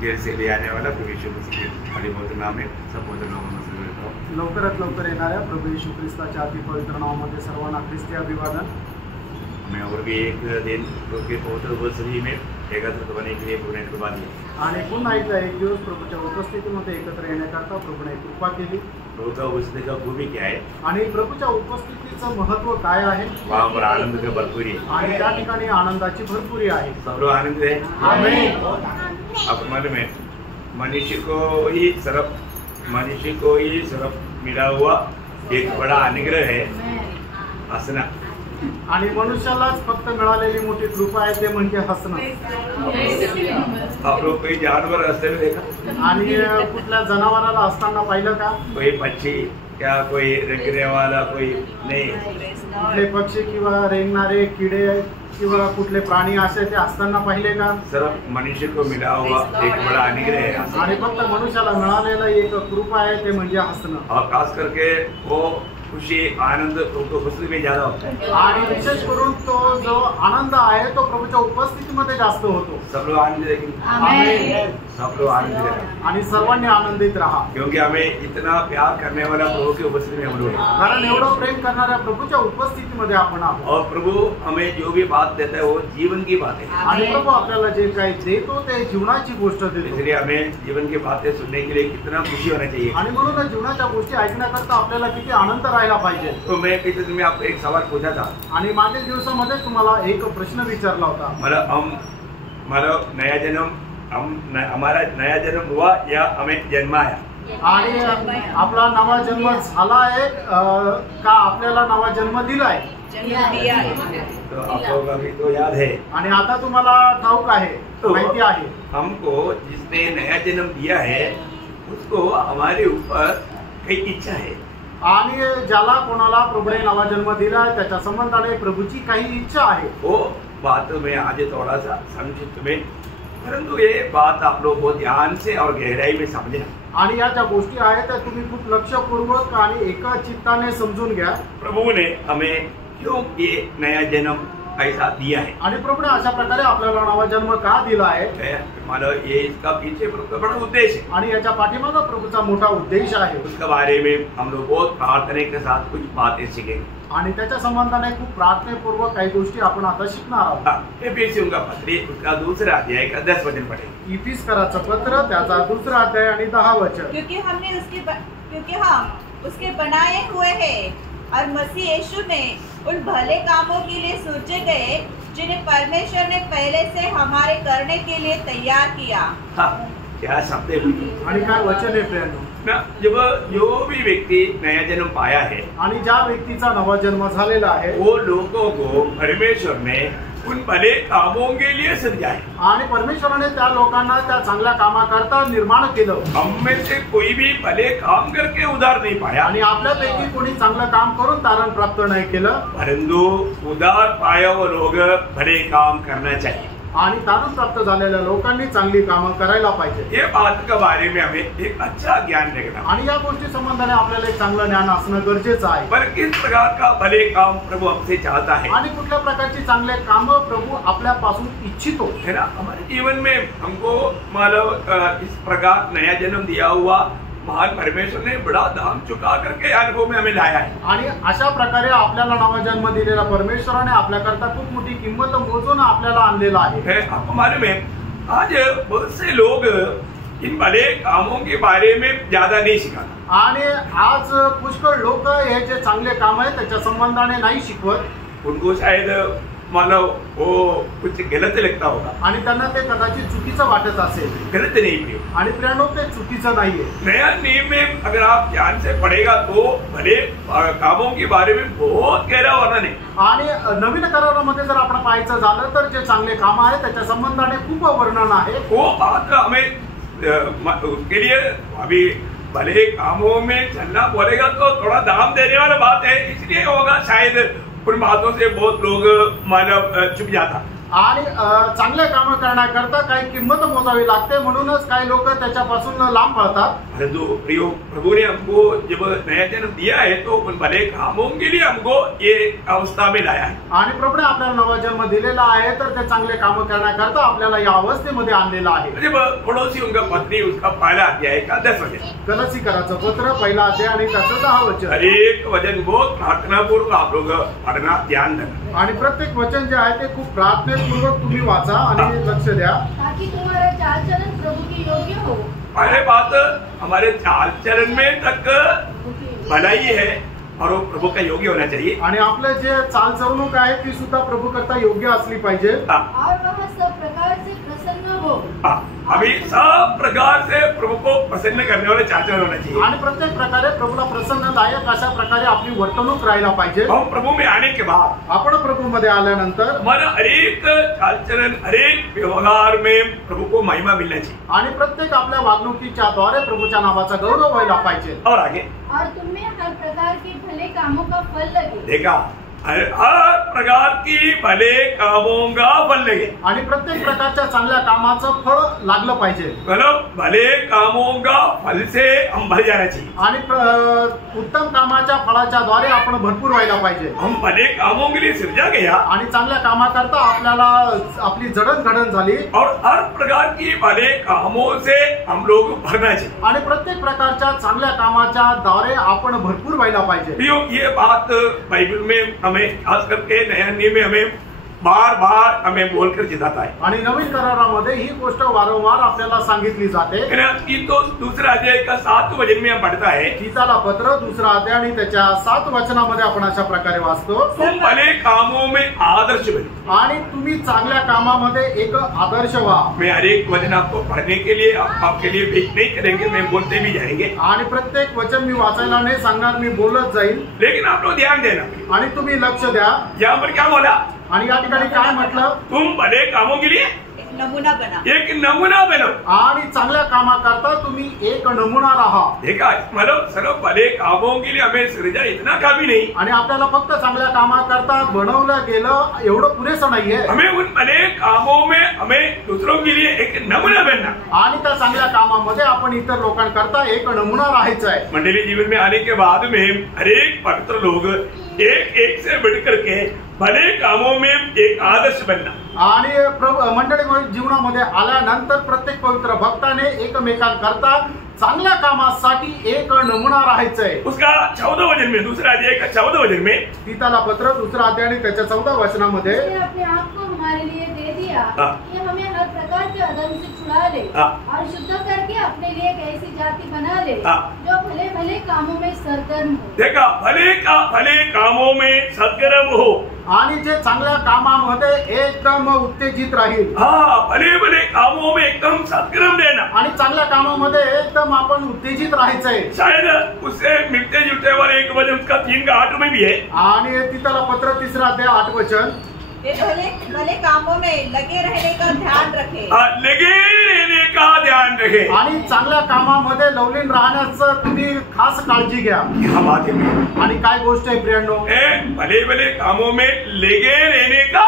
Gel से ले आने वाला प्रभु यीशु मसीह के बड़े पवित्र नाम में सब पवित्र नामों में से करता हूँ। लवकरात लवकर येणाऱ्या प्रभू येशू ख्रिस्ताच्या अति पवित्र नावामध्ये सर्वांना ख्रिस्ती अभिवादन। हमें और भी एक दिन प्रभु के पवित्र उपस्थिति में एकत्र होने के लिए पूर्ण कृपा दी आणि पुन्हा एकदा एक दिवस प्रभूच्या उपस्थितीमध्ये एकत्र येण्याकरता प्रभूने कृपा केली। प्रभुता उपस्थिति का भूमि क्या है आणि प्रभूच्या उपस्थितीचं महत्त्व काय आहे? वहाँ पर आनंद का भरपूरी है आणि त्या ठिकाणी आनंदाची भरपुरी आहे। सब लोग आनंद है। आमेन। आप मालूम है मनुष्य को ही सिर्फ मिला हुआ एक बड़ा अनुग्रह है हंसना। आणि मनुष्यालाच फक्त मिळालेली मोठी कृपा आहे ते म्हणजे हसणं। आप लोग कोई जानवर रास्ते में देखा? आणि कुठल्या जनावराला हसताना पाहिलं का? कोई पक्षी क्या कोई रेंगने वाला कोई नहीं? कुठले पक्षी किंवा रेंगणारे किडे किंवा कुठले प्राणी असे ते हसताना पाहिले का? सिर्फ मनुष्य को मिला हुआ एक बड़ा अनुग्रह है आणि फक्त मनुष्याला मिळालेला एक कृपा आहे ते म्हणजे हसणं। और खास करके वो खुशी आनंद तो खुशी में ज्यादा होता है आणि विशेष करून तो जो आनंद आहे तो प्रभूच्या उपस्थितीमध्ये जास्त होतो। सब लोग आनंद देखेंगे। आमेन। सब लोग आनंद देखेंगे आणि सर्वांनी आनंदित राहा क्योंकि हमें इतना प्यार करने वाला प्रभु की उपस्थिति में हम लोग हैं। कारण एवढं प्रेम करणाऱ्या प्रभूच्या उपस्थितीमध्ये आपण आहोत। और प्रभु हमें जो भी बात देता है वो जीवन की बात है आणि प्रभू आपल्याला जे काही देतो ते जीवनाची गोष्ट देतो। इसलिए हमें जीवन की बातें सुनने के लिए कितना खुशी होना चाहिए आणि म्हणून जीवनाच्या गोष्टी ऐकण्याकरता आपल्याला किती आनंद राहायला पाहिजे। तो मैं किसी दिन में आपको एक सवाल पूछा था आणि मागील दिवसामध्ये तुम्हाला एक प्रश्न विचारला होता। हमारा नया जन्म हुआ या हमें जन्माया? आणि आपला नवा जन्म झाला आहे का आपल्याला नवा जन्म दिलाय? तो आप लोगों को तो याद है आणि आता तुम्हाला ठाऊक आहे माहिती आहे हमको जिसने नया जन्म दिया है उसको हमारे ऊपर कई इच्छा है। आणि ज्याला कोणाला प्रभूने नवा जन्म दिला त्याच्या संबंधाने प्रभूची काही इच्छा आहे। वो बात में आज थोड़ा सा संक्षिप्त में परंतु ये बात आप लोग बहुत ध्यान से और गहराई में समझना। आणि या ज्या गोष्टी आहेत त्या तुम्ही खूप लक्षपूर्वक आणि एका चित्ताने समजून घ्या। प्रभु ने हमें क्यों ये नया जन्म ऐसा दिया है आणि प्रभूने अशा प्रकारे आपल्याला नवा जन्म का दिला आहे? मानो ये इसका पीछे प्रभु का बड़ा उद्देश्य है आणि याच्या पाठीमागे प्रभूचा मोठा उद्देश आहे। उसके बारे में हम लोग बहुत प्रार्थना के साथ कुछ बातें सीखेंगे आणि त्याच्या संबंधाने खूप प्रार्थनापूर्वक काही गोष्टी आपण आता शिकणार आहोत। एफिसियों का पत्र उसका दूसरा अध्याय का 10 वचन पढ़ेंगे। इफिसकराचं पत्र त्याचा दुसरा अध्याय आणि 10 वचन। क्योंकि हम उसके बनाए हुए हैं और मसीह यीशु में उन भले कामों के लिए सोचे गए जिन्हें परमेश्वर ने पहले से हमारे करने के लिए तैयार किया। क्या शब्द है आणि काय वचन आहे प्रियांनो? जब जो भी व्यक्ति नया जन्म पाया है आणि ज्या व्यक्तीचा नवा जन्म झालेला आहे वो लोगों को परमेश्वर ने उन भले कामों के लिए सृजाए आणि परमेश्वराने त्या लोकांना त्या चांगल्या कामाकरता निर्माण केलं। हम में से कोई भी भले काम करके उद्धार नहीं पाया आणि आपल्यापैकी कोणी चांगलं काम करून तारण प्राप्त नाही केलं परंतु उद्धार पाया वो लोग भले काम करना चाहिए आणि तारण प्राप्त झालेल्या लोकांनी चांगली कामं करायला पाहिजे। ये बात के बारे में हमें एक अच्छा ज्ञान रखना आणि या गोष्टी संबंधाने आपल्याला एक चांगलं ज्ञान असणं गरजेचं आहे। पर किस प्रकार का भले काम प्रभु हमसे चाहता है आणि कुठल्या प्रकारची चांगले काम प्रभु आपल्यापासून इच्छितो है ना? हमारे जीवन में हमको मतलब इस प्रकार नया जन्म दिया हुआ महान परमेश्वर ने बड़ा दाम चुका करके अनुभव में हमें लाया है। आणि अशा प्रकारे आपल्याला नवा जन्म दिलेला परमेश्वराने आपल्याकरता खूप मोठी किंमत मोजून आपल्याला आणलेला आहे। आपको मालूम है आज बहुत से लोग इन भले कामों के बारे में ज्यादा नहीं सिखाता आणि आज पुष्कळ लोक हे जे चांगले काम आहे त्याच्या संबंधाने नाही शिकवत। उनको शायद मानो वो कुछ गलत लगता होगा आणि त्यांना ते कदाचित चुकीचं वाटत असेल। गलत नहीं आणि प्रियांनो ते चुकीचं नाहीये। नया नियम में अगर आप ध्यान से पढ़ेगा तो भले कामों के बारे में बहुत गहरा वर्णन है। आणि नवीन करारामध्ये जर आपण पाहायचं झालं तर जे चांगले काम आहे त्याच्या संबंधाने खूप वर्णन आहे। वो बात हमें उसके लिए अभी भले कामों में चलना बोलेगा तो थोड़ा दाम देने वाला बात है इसलिए होगा शायद उन बातों से बहुत लोग मानव चुप जाता। आणि चांगले काम करण्याकरता काही किंमत मोजावी लागते, म्हणूनच काही लोक त्याच्यापासून लांब पळतात. परंतु प्रियो, प्रभु ने हमको जब नया जन्म दिया है तो उन भले कामों के लिए हमको ये अवस्था में लाया है. आणि प्रभूने आपल्याला नवा जन्म दिलेला आहे, तर ते चांगले काम करण्याकरता आपल्याला या अवस्थेमध्ये आणलेला आहे. जब पड़ोसी उनका पत्नी उसका पहला अध्याय का 10 वचन, कलसीकराचं पत्र पहिला अध्याय आणि त्याचं 10 वचन. हर एक वचन बहुत प्रार्थना पूर्वक आप लोग पढ़ना, ध्यान देना. आणि प्रत्येक वचन जे आहे ते खूप प्रार्थनापूर्वक तुम्ही वाचा आणि लक्ष द्या, ताकि तुम्हारा चाल चलन प्रभु के योग्य हो. पहले बात, हमारे चाल चलन में तक भलाई है और वो प्रभु का योग्य होना चाहिए. आणि आपलं जे चाल चलणूक आहे ती सुद्धा प्रभू करता योग्य असली पाहिजे. और वह सब प्रकार से प्रसन्न हो. अभी सब प्रकार से प्रभु को प्रसन्न करने वाले चाल चलन होना चाहिए. आणि प्रत्येक प्रकारे प्रभूला प्रसन्नदायक अशा प्रकारे आपली वर्तणूक राहायला पाहिजे. हम प्रभु में आने के बाद, आपण प्रभू मध्ये आल्यानंतर हमारा हरेक चाल चलन, हरेक व्यवहार में प्रभु को महिमा मिलना चाहिए. आणि प्रत्येक आपल्या वागणुकीच्या द्वारे प्रभूच्या नावाचा गौरव व्हायला पाहिजे. और आगे और तुम्हें हर प्रकार के भले कामों का फल लगे. देखा, हर प्रकार की भले कामों का फल लगे. आणि प्रत्येक प्रकारच्या चांगल्या कामाचं फळ लागलं पाहिजे. मतलब भले कामों का फल से हम भर जाना चाहिए. आणि उत्तम कामाच्या फळाच्या द्वारे आपण भरपूर व्हायला पाहिजे. हम भले कामों के लिए सृजा गया आणि चांगल्या कामाकरता आपल्याला आपली जडणघडण झाली. और हर प्रकार की भले कामों से हम लोग भरना चाहिए. आणि प्रत्येक प्रकारच्या चांगल्या कामाच्या द्वारे आपण भरपूर व्हायला पाहिजे. ये बात बाइबल में हमें खास करके नया नियम में हमें बार बार हमें बोलकर जिताता है. आणि नवीन करारामध्ये ही गोष्ट वारंवार आपल्याला सांगितली जाते. तो दूसरा अध्याय का 7 वचन में हम पढ़ता है, गीताला पत्र 2 अध्याय आणि त्याच्या 7 वचनामध्ये आपण अशा प्रकारे वाचतो, तुम भले कामों में आदर्श बनो. आणि तुम्ही चांगल्या कामामध्ये एक आदर्श व्हा. मैं हर एक वचन आपको पढ़ने के लिए आपके लिए वेट नहीं करेंगे, मैं बोलते भी जाएंगे. आणि प्रत्येक वचन मी वाचायला नाही सांगणार, मी बोलत जाईल. लेकिन आप लोग ध्यान देना, आणि तुम्ही लक्ष द्या. यहाँ पर क्या बोला? आणि या ठिकाणी काय म्हटलं? तुम भले कामों के लिए एक नमूना बना. एक नमूना बनो. आणि चांगल्या कामाकरता तुम्ही एक नमुना राहा. देखा, मतलब सर्व भले कामों के लिए हमें सृजा इतना काफी नहीं. आणि आपल्याला फक्त चांगल्या कामाकरता बनवलं गेलं एवढं पुरेसं नाहीये. हमें उन भले कामों में हमें दूसरों के लिए एक नमूना बनना. आणि त्या चांगल्या कामामध्ये आपण इतर लोकांकरता एक नमुना राहायचा आहे. मंडली जीवन में आने के बाद में हरेक पवित्र लोग एक से बढ़कर के भले कामों में एक आदर्श बनना. आणि मंडळी जीवनामध्ये आल्यानंतर प्रत्येक पवित्र भक्ताने एकमेकांकरता चांगल्या कामासाठी एक नमुना राहायचा आहे. उसका 14 वचन में, दूसरा अध्याय का 14 वचन में, गीताला पत्र 2 अध्याय आणि त्याच्या 14 वचनामध्ये, उसने अपने आप को हमारे लिए दे दिया कि हमें हर प्रकार के अधर्म से छुड़ा ले और शुद्ध करके अपने लिए एक ऐसी जाति बना ले जो भले भले कामों में सरगर्म हो. देखा, भले कामों में सरगर्म हो. आणि जे चांगल्या कामामध्ये एकदम उत्तेजित राहील. भले भले कामों में एकदम सरगर्म रहना. आणि चांगल्या कामामध्ये एकदम आपण उत्तेजित राहायचंय. शायद उससे मिलते जुलते वाले एक वचन उसका 3 का 8 में भी है. आणि गीताला पत्र 3 अध्याय 8 वचन, वे भले कामों में लगे रहने का ध्यान रखे. लगे रहने का ध्यान रखे. आणि चांगल्या कामामध्ये लवलीन राहण्याचं तुम्ही खास काळजी घ्या. क्या बात है. आणि काय गोष्ट आहे प्रियांनो, भले भले कामों में लगे रहने का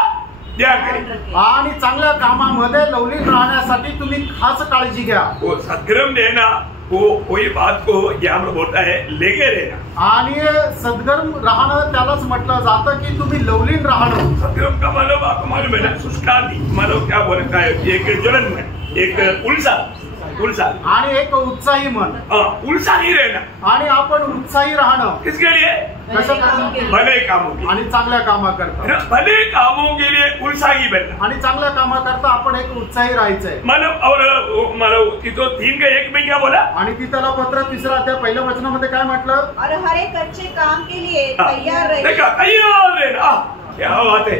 ध्यान करें. आणि चांगल्या कामामध्ये लवलीन राहण्यासाठी तुम्ही खास काळजी घ्या. वो सदगर्म रहना, वो कोई बात को यहाँ पर बोलता है लेके रहना. आणि सदगर्म राहणं त्यालाच म्हटलं जातं की तुम्ही लवलीन राहणं. सदगर्म का मतलब आपको मालूम है ना, शुष्कांति, मतलब क्या बोलता है, एक ज्वलन में एक उल्सा आणि एक उत्साही मन. उत्साही रहना. आणि आपण उत्साही राहणं किसके लिए? भले कामों के. आणि चांगल्या कामाकरता. भले कामों के लिए उत्साही बनना. आणि चांगल्या कामाकरता आपण एक उत्साही राहायचंय. मतलब और मतलब तो 3 का 1 में क्या बोला? आणि गीताला पत्र 3 अध्याय पहिल्या वचनामध्ये काय म्हटलं? और हर एक अच्छे काम के लिए तैयार रहे. देखा, तैयार रहना. क्या बात है.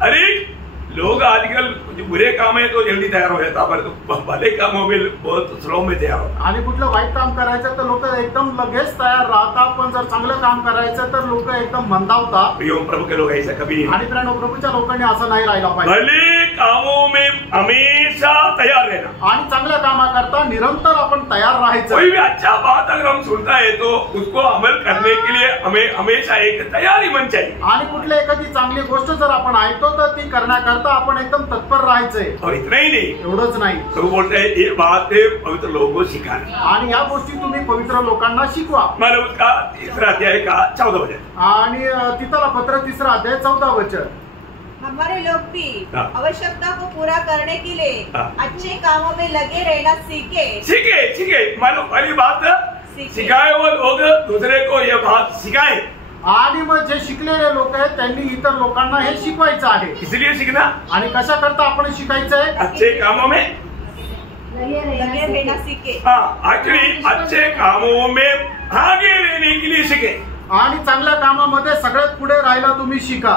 अरे लोग आजकल जो बुरे काम है तो जल्दी तैयार हो जाता, पर तो भले कामों में बहुत स्लो में तैयार होता. आणि कुठलं वाईट काम करायचं तर लोक एकदम लगेच तयार राहतात, पण जर चांगलं काम करायचं तर लोक एकदम मंदावतात. प्रभु के लोग ऐसा कभी नहीं. आणि प्रभूच्या लोकांनी असं नाही राहिला पाहिजे. भले कामों में हमें हमेशा तैयार रहना आणि चांगल्या कामाकरता निरंतर आपण तयार राहायचं. कोई भी अच्छा बात अगर हम सुनता है तो उसको अमल करने के लिए हमें हमेशा एक तैयारी मन चाहिए. आणि कुठली एखादी चांगली गोष्ट जर आपण ऐकतो तर ती करण्याकरता आपण एकदम तत्पर राहायचंय. और इतना ही नहीं, एवढंच नाही, तो बोलते हैं ये बातें पवित्र लोगों को सिखाना. आणि या गोष्टी तुम्ही पवित्र लोकांना शिकवा. मालूम उसका 3 अध्याय का 14 वचन. आणि तिथला पत्र 3 अध्याय 14 वचन. हमारे लोग भी हाँ। आवश्यकता को पूरा करने के लिए हाँ। अच्छे कामों में लगे रहना सीखे. सीखे मालूम पहली बात सिखाए वो लोग दूसरे को ये बात सिखाए. आणि मग जे शिकलेले लोक आहेत त्यांनी इतर लोकांना हे शिकवायचं आहे. इसलिए सीखना. आणि कशा करता आपण शिकायचंय? अच्छे कामों में लगे रहना सीखे. हाँ, एक्चुअली अच्छे कामों में आगे रहने के लिए सीखे. आणि चांगल्या कामामध्ये सगळ्यात पुढे राहायला तुम्ही शिका.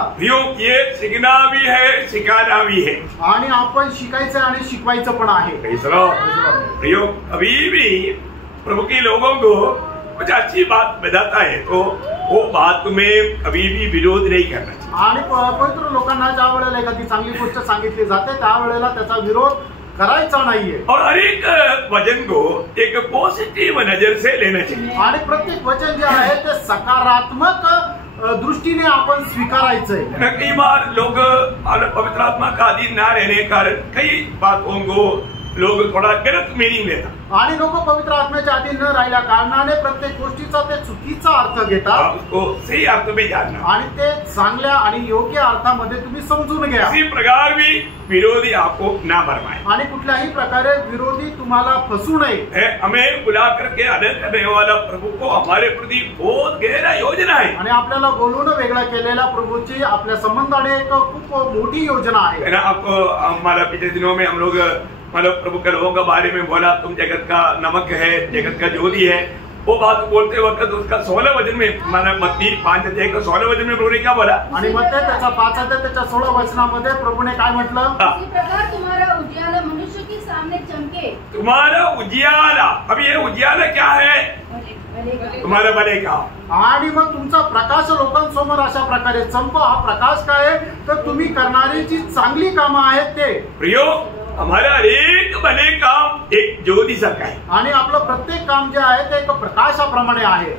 ये सीखना भी है, सिखाना भी है. आणि आपण शिकायचं आणि शिकवायचं पण आहे. प्रियो, अभी भी प्रभु के लोगों को कुछ अच्छी बात बताता है तो वो बात तुम्हें कभी भी विरोध नहीं करना चाहिए. आणि पवित्र लोकांना ज्या वेळेला एखादी चांगली गोष्ट सांगितली जाते त्यावेळेला त्याचा विरोध करायचा नाहीये. और हर एक वचन को एक पॉजिटिव नजर से लेना चाहिए. आणि प्रत्येक वचन जे आहे ते सकारात्मक दृष्टीने आपण स्वीकारायचंय. कई बार लोग पवित्र आत्मा का अधीन न रहने के कारण कई बातों को लोग थोड़ा गलत मीनिंग लेता. आणि लोक पवित्र आत्म्याच्या अधीन न राहिल्या कारणाने प्रत्येक गोष्टीचा ते चुकीचा अर्थ घेतात. उसको सही अर्थ में जानना. आणि ते चांगल्या आणि योग्य अर्थामध्ये तुम्ही समजून घ्या. इसी प्रकार भी विरोधी आपको ना भरमाए. आणि कुठल्याही प्रकारे विरोधी तुम्हाला फसू नये. हमें बुला करके अलग करने वाला प्रभु को हमारे प्रति बहुत गहरा योजना है. आणि आपल्याला बोलून वेगळा केलेल्या प्रभूची आपल्या संबंधाने एक खूप मोठी योजना आहे. आपको हमारा पिछले दिनों में हम लोग मतलब प्रभु के लोगों के बारे में बोला, तुम जगत का नमक है, जगत का ज्योति है. वो बात बोलते वक्त उसका 16 वचन में मत्ती 5 अध्याय का 16 वचन में प्रभु ने क्या बोला? आणि मग त्याचा 5 अध्याय त्याच्या 16 वचनामध्ये प्रभूने काय म्हटलं? इसी प्रकार तुम्हारा उजियाला मनुष्य के सामने चमके. तुम्हारा उजियाला, अब ये उजियाला क्या है? तुम्हारा भले का. आणि मग तुमचा प्रकाश लोकांसमोर अशा प्रकारे चमको. हा प्रकाश काय आहे? तर तुम्ही करणारी जी चांगली कामं आहेत ते. प्रियो, हमारा एक भले काम एक ज्योति सा है. आणि आपलं प्रत्येक काम जे आहे ते एक प्रकाशाप्रमाणे आहे.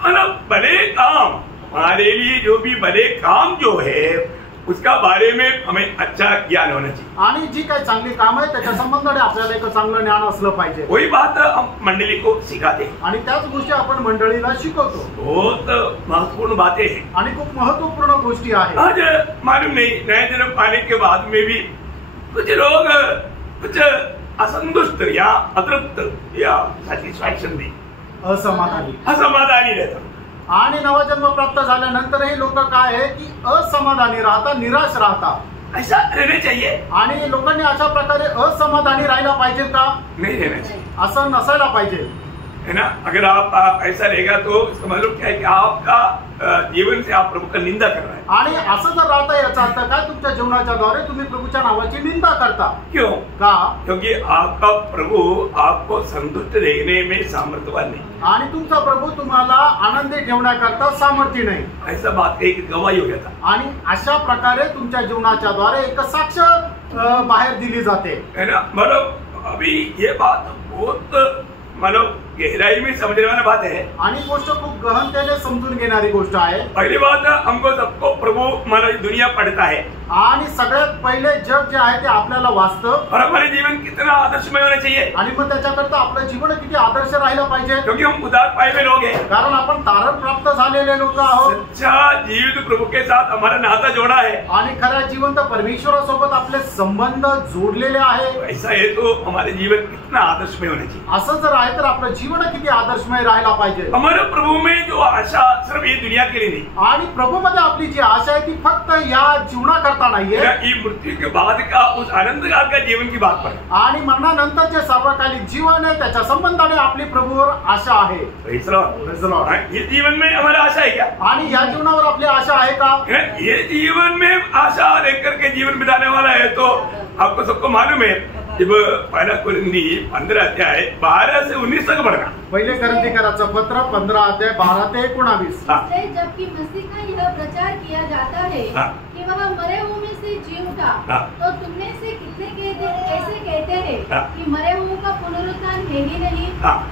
मतलब भले काम, हमारे लिए जो भी भले काम जो है उसका बारे में हमें अच्छा ज्ञान होना चाहिए. आणि जी काही चांगली काम आहे त्याच्या संबंधाने आपल्याला एक चांगलं ज्ञान असलं पाहिजे. वही बात हम मंडली को सिखाते. आणि त्याच गोष्टी आपण मंडळीला शिकवतो. बहुत महत्वपूर्ण बातें हैं. आणि खूप महत्वपूर्ण गोष्टी आहेत. आज मालूम नहीं, नए जन्म पाने के बाद में भी कुछ लोग कुछ असंतुष्ट या अतृप्त या सैटिस्फैक्शन नहीं, असमाधानी रहता. आणि नवा जन्म प्राप्त झाल्यानंतरही लोक काय आहे की असमाधानी राहतात, निराश राहतात. ऐसा रहना चाहिए. आणि लोकांनी अशा प्रकारे असमाधानी राहायला पाहिजे का? नहीं रहना चाहिए. असं नसायला पाहिजे, है ना. अगर आप ऐसा रहेगा तो इसका मतलब क्या है कि आपका जीवन से आप प्रभु का निंदा कर रहे हैं. आणि असं जर राहता याचा अर्थ काय? तुमच्या जीवनाच्या द्वारे तुम्ही प्रभूच्या नावाची निंदा करता. क्यों? का? क्योंकि आपका प्रभु आपको संतुष्ट रहने में सामर्थ्यवान नहीं. आणि तुमचा प्रभू तुम्हाला आनंदी ठेवण्याकरता सामर्थ्य नाही. ऐसा बात एक गवाही हो जाता. आणि अशा प्रकारे तुमच्या जीवनाच्या द्वारे एक साक्ष बाहेर दिली जाते, है ना. मतलब अभी ये बात बहुत मतलब गहराई में समझने वाला बात है. आणि गोष्ट खूप गहनतेने समजून घेणारी गोष्ट आहे. पहली बात, हमको सबको प्रभु मतलब दुनिया पढ़ता है. आणि सगळ्यात पहिले जग जे आहे ते आपल्याला वाचतं. और हमारे जीवन कितना आदर्शमय होना चाहिए. आणि मग त्याच्याकरता आपलं जीवन किती आदर्श राहिलं पाहिजे. क्योंकि हम उदार पाए हुए लोग हैं. कारण आपण तारण प्राप्त झालेले लोक आहोत. सच्चा जीवित प्रभु के साथ हमारा नाता जोड़ा है. आणि खऱ्या जिवंत परमेश्वरासोबत आपले संबंध जोडलेले आहे. ऐसा है तो हमारे जीवन कितना आदर्शमय होना चाहिए. असं जर आहे तर आपलं जीवन किती आदर्शमय राहायला पाहिजे. हमारे प्रभु में जो आशा सिर्फ ये दुनिया के लिए नहीं. आणि प्रभूमध्ये आपली जी आशा आहे ती फक्त या जीवनाकरता नाहीये. ये मृत्यू के बाद का उस आनंद काल का जीवन की बात पर. आणि मरणानंतर जे सार्वकालिक जीवन आहे त्याच्या संबंधाने आपली प्रभूवर आशा आहे. ये जीवन में हमारा आशा है क्या? आणि या जीवनावर आपली आशा आहे का? ये जीवन में आशा लेकर के जीवन बिताने वाला है तो आपको सबको मालूम है जब पहला कुरिन्दी 15 अध्याय 12 से 19 तक पढ़ना। पहिले करंथीकराचं पत्र 15 अध्याय 12 ते 19। इसलिए जबकि मसीह का यह प्रचार किया जाता है कि वह मरे हुओं में से जी उठा, तो तुमने से कितने ऐसे कहते हैं कि मरे हुओं का पुनरुत्थान है ही नहीं।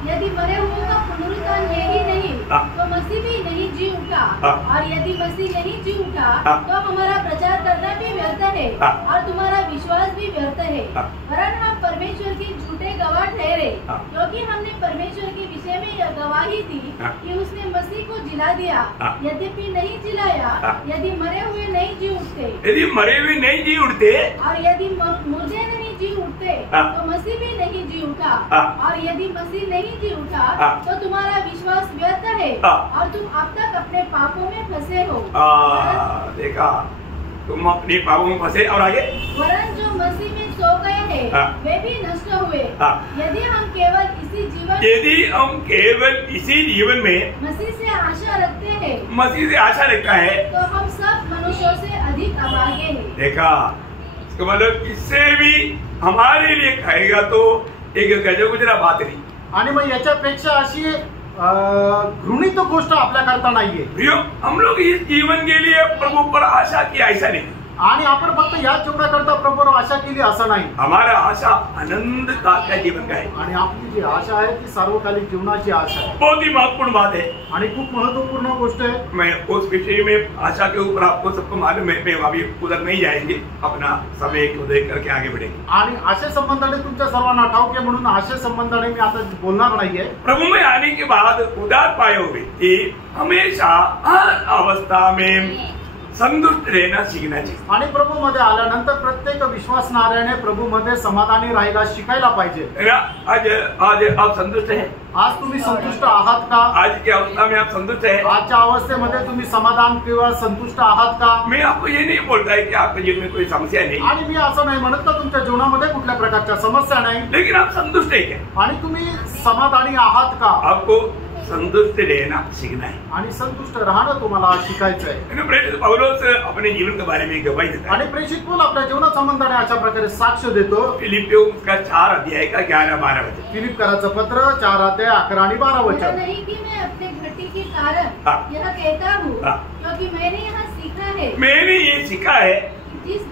यदि मरे हुओं का पुनरुत्थान है ही नहीं तो मसीह भी नहीं जी उठा, और यदि मसीह नहीं जी उठा तो हमारा प्रचार करना भी व्यर्थ है और तुम्हारा विश्वास भी व्यर्थ है। वरन हम परमेश्वर के झूठे गवाह ठहरे, क्योंकि हमने परमेश्वर के विषय में यह गवाही दी कि उसने मसीह को जिला दिया, यद्यपि नहीं जिलाया। यदि मरे हुए नहीं जी उठते, यदि मरे हुए नहीं जी उठते, और यदि मुर्दे नहीं जी उठते तो मसीह भी नहीं जी उठा, और यदि मसीह नहीं जी उठा तो तुम्हारा विश्वास व्यर्थ है और तुम अब तक अपने पापों में फंसे हो। देखा, तुम अपने पापों में फंसे। और आगे, वरन जो मसीह में सो गए हैं वे भी नष्ट हुए। यदि हम केवल इसी जीवन में मसीह से आशा रखता है तो हम सब मनुष्यों से अधिक अभागे हैं। देखा, इसका मतलब इससे भी हमारे लिए खाएगा तो एक गजब गुजरा बात नहीं। आणि मग याच्यापेक्षा अशी घृणित गोष्ट आपल्या करता नाहीये। प्रियो, हम लोग इस जीवन के लिए प्रभु पर आशा की, ऐसा नहीं। आणि आपण फक्त याच जीवनाकरता प्रभूवर आशा केली असं नाही। हमारा आशा आनंद का जीवन का है, आणि आपली जी आशा आहे ती सार्वकालिक जीवनाची आशा है। बहुत ही महत्वपूर्ण बात है, आणि खूप महत्वपूर्ण गोष्ट है। मैं उस विषय में आशा के ऊपर आपको सबको मालूम है, मैं अभी उधर नहीं जाएंगे, अपना समय उदय करके आगे बढ़ेंगे। आणि आशे संबंधाने तुमच्या सर्वांना ठाऊक आहे, म्हणून आशे संबंधाने मी आता बोलणार नाहीये। प्रभु में आने के बाद उदार पाए हुए कि हमेशा हर अवस्था में संतुष्ट रहना सीखना चाहिए। आणि प्रभू मध्ये आल्यानंतर प्रत्येक विश्वासणाऱ्याने प्रभू मध्ये समाधानी राहायला शिकायला पाहिजे। आज आप संतुष्ट हैं? आज तुम्ही संतुष्ट आहात का? आज की अवस्था में आप संतुष्ट हैं? आजच्या अवस्थेमध्ये तुम्ही समाधान किंवा संतुष्ट आहात का? मैं आपको ये नहीं बोलता है कि आपके जीवन में कोई समस्या नहीं, आणि मी असं नाही म्हणत का तुमच्या जीवनामध्ये कुठल्या प्रकारच्या समस्या नाही, लेकिन आप संतुष्ट है क्या? आणि तुम्ही समाधानी आहात का? आपको संतुष्ट रहना सीखना है, आणि संतुष्ट राहणं तुम्हाला शिकायचं आहे। प्रेरित पौलुस अपने जीवन के बारे में गवाही देता है, आणि प्रेषित पौल आपल्या जीवना संबंधाने अशा प्रकारे साक्ष देतो। फिलिपियों का 4 अध्याय का 11-12 वचन। फिलिपकराचं पत्र 4 अध्याय 11 आणि 12 वचन। नहीं कि मैं अपने घटी के कारण यह कहता हूँ, क्योंकि मैंने यहाँ सीखा है जिस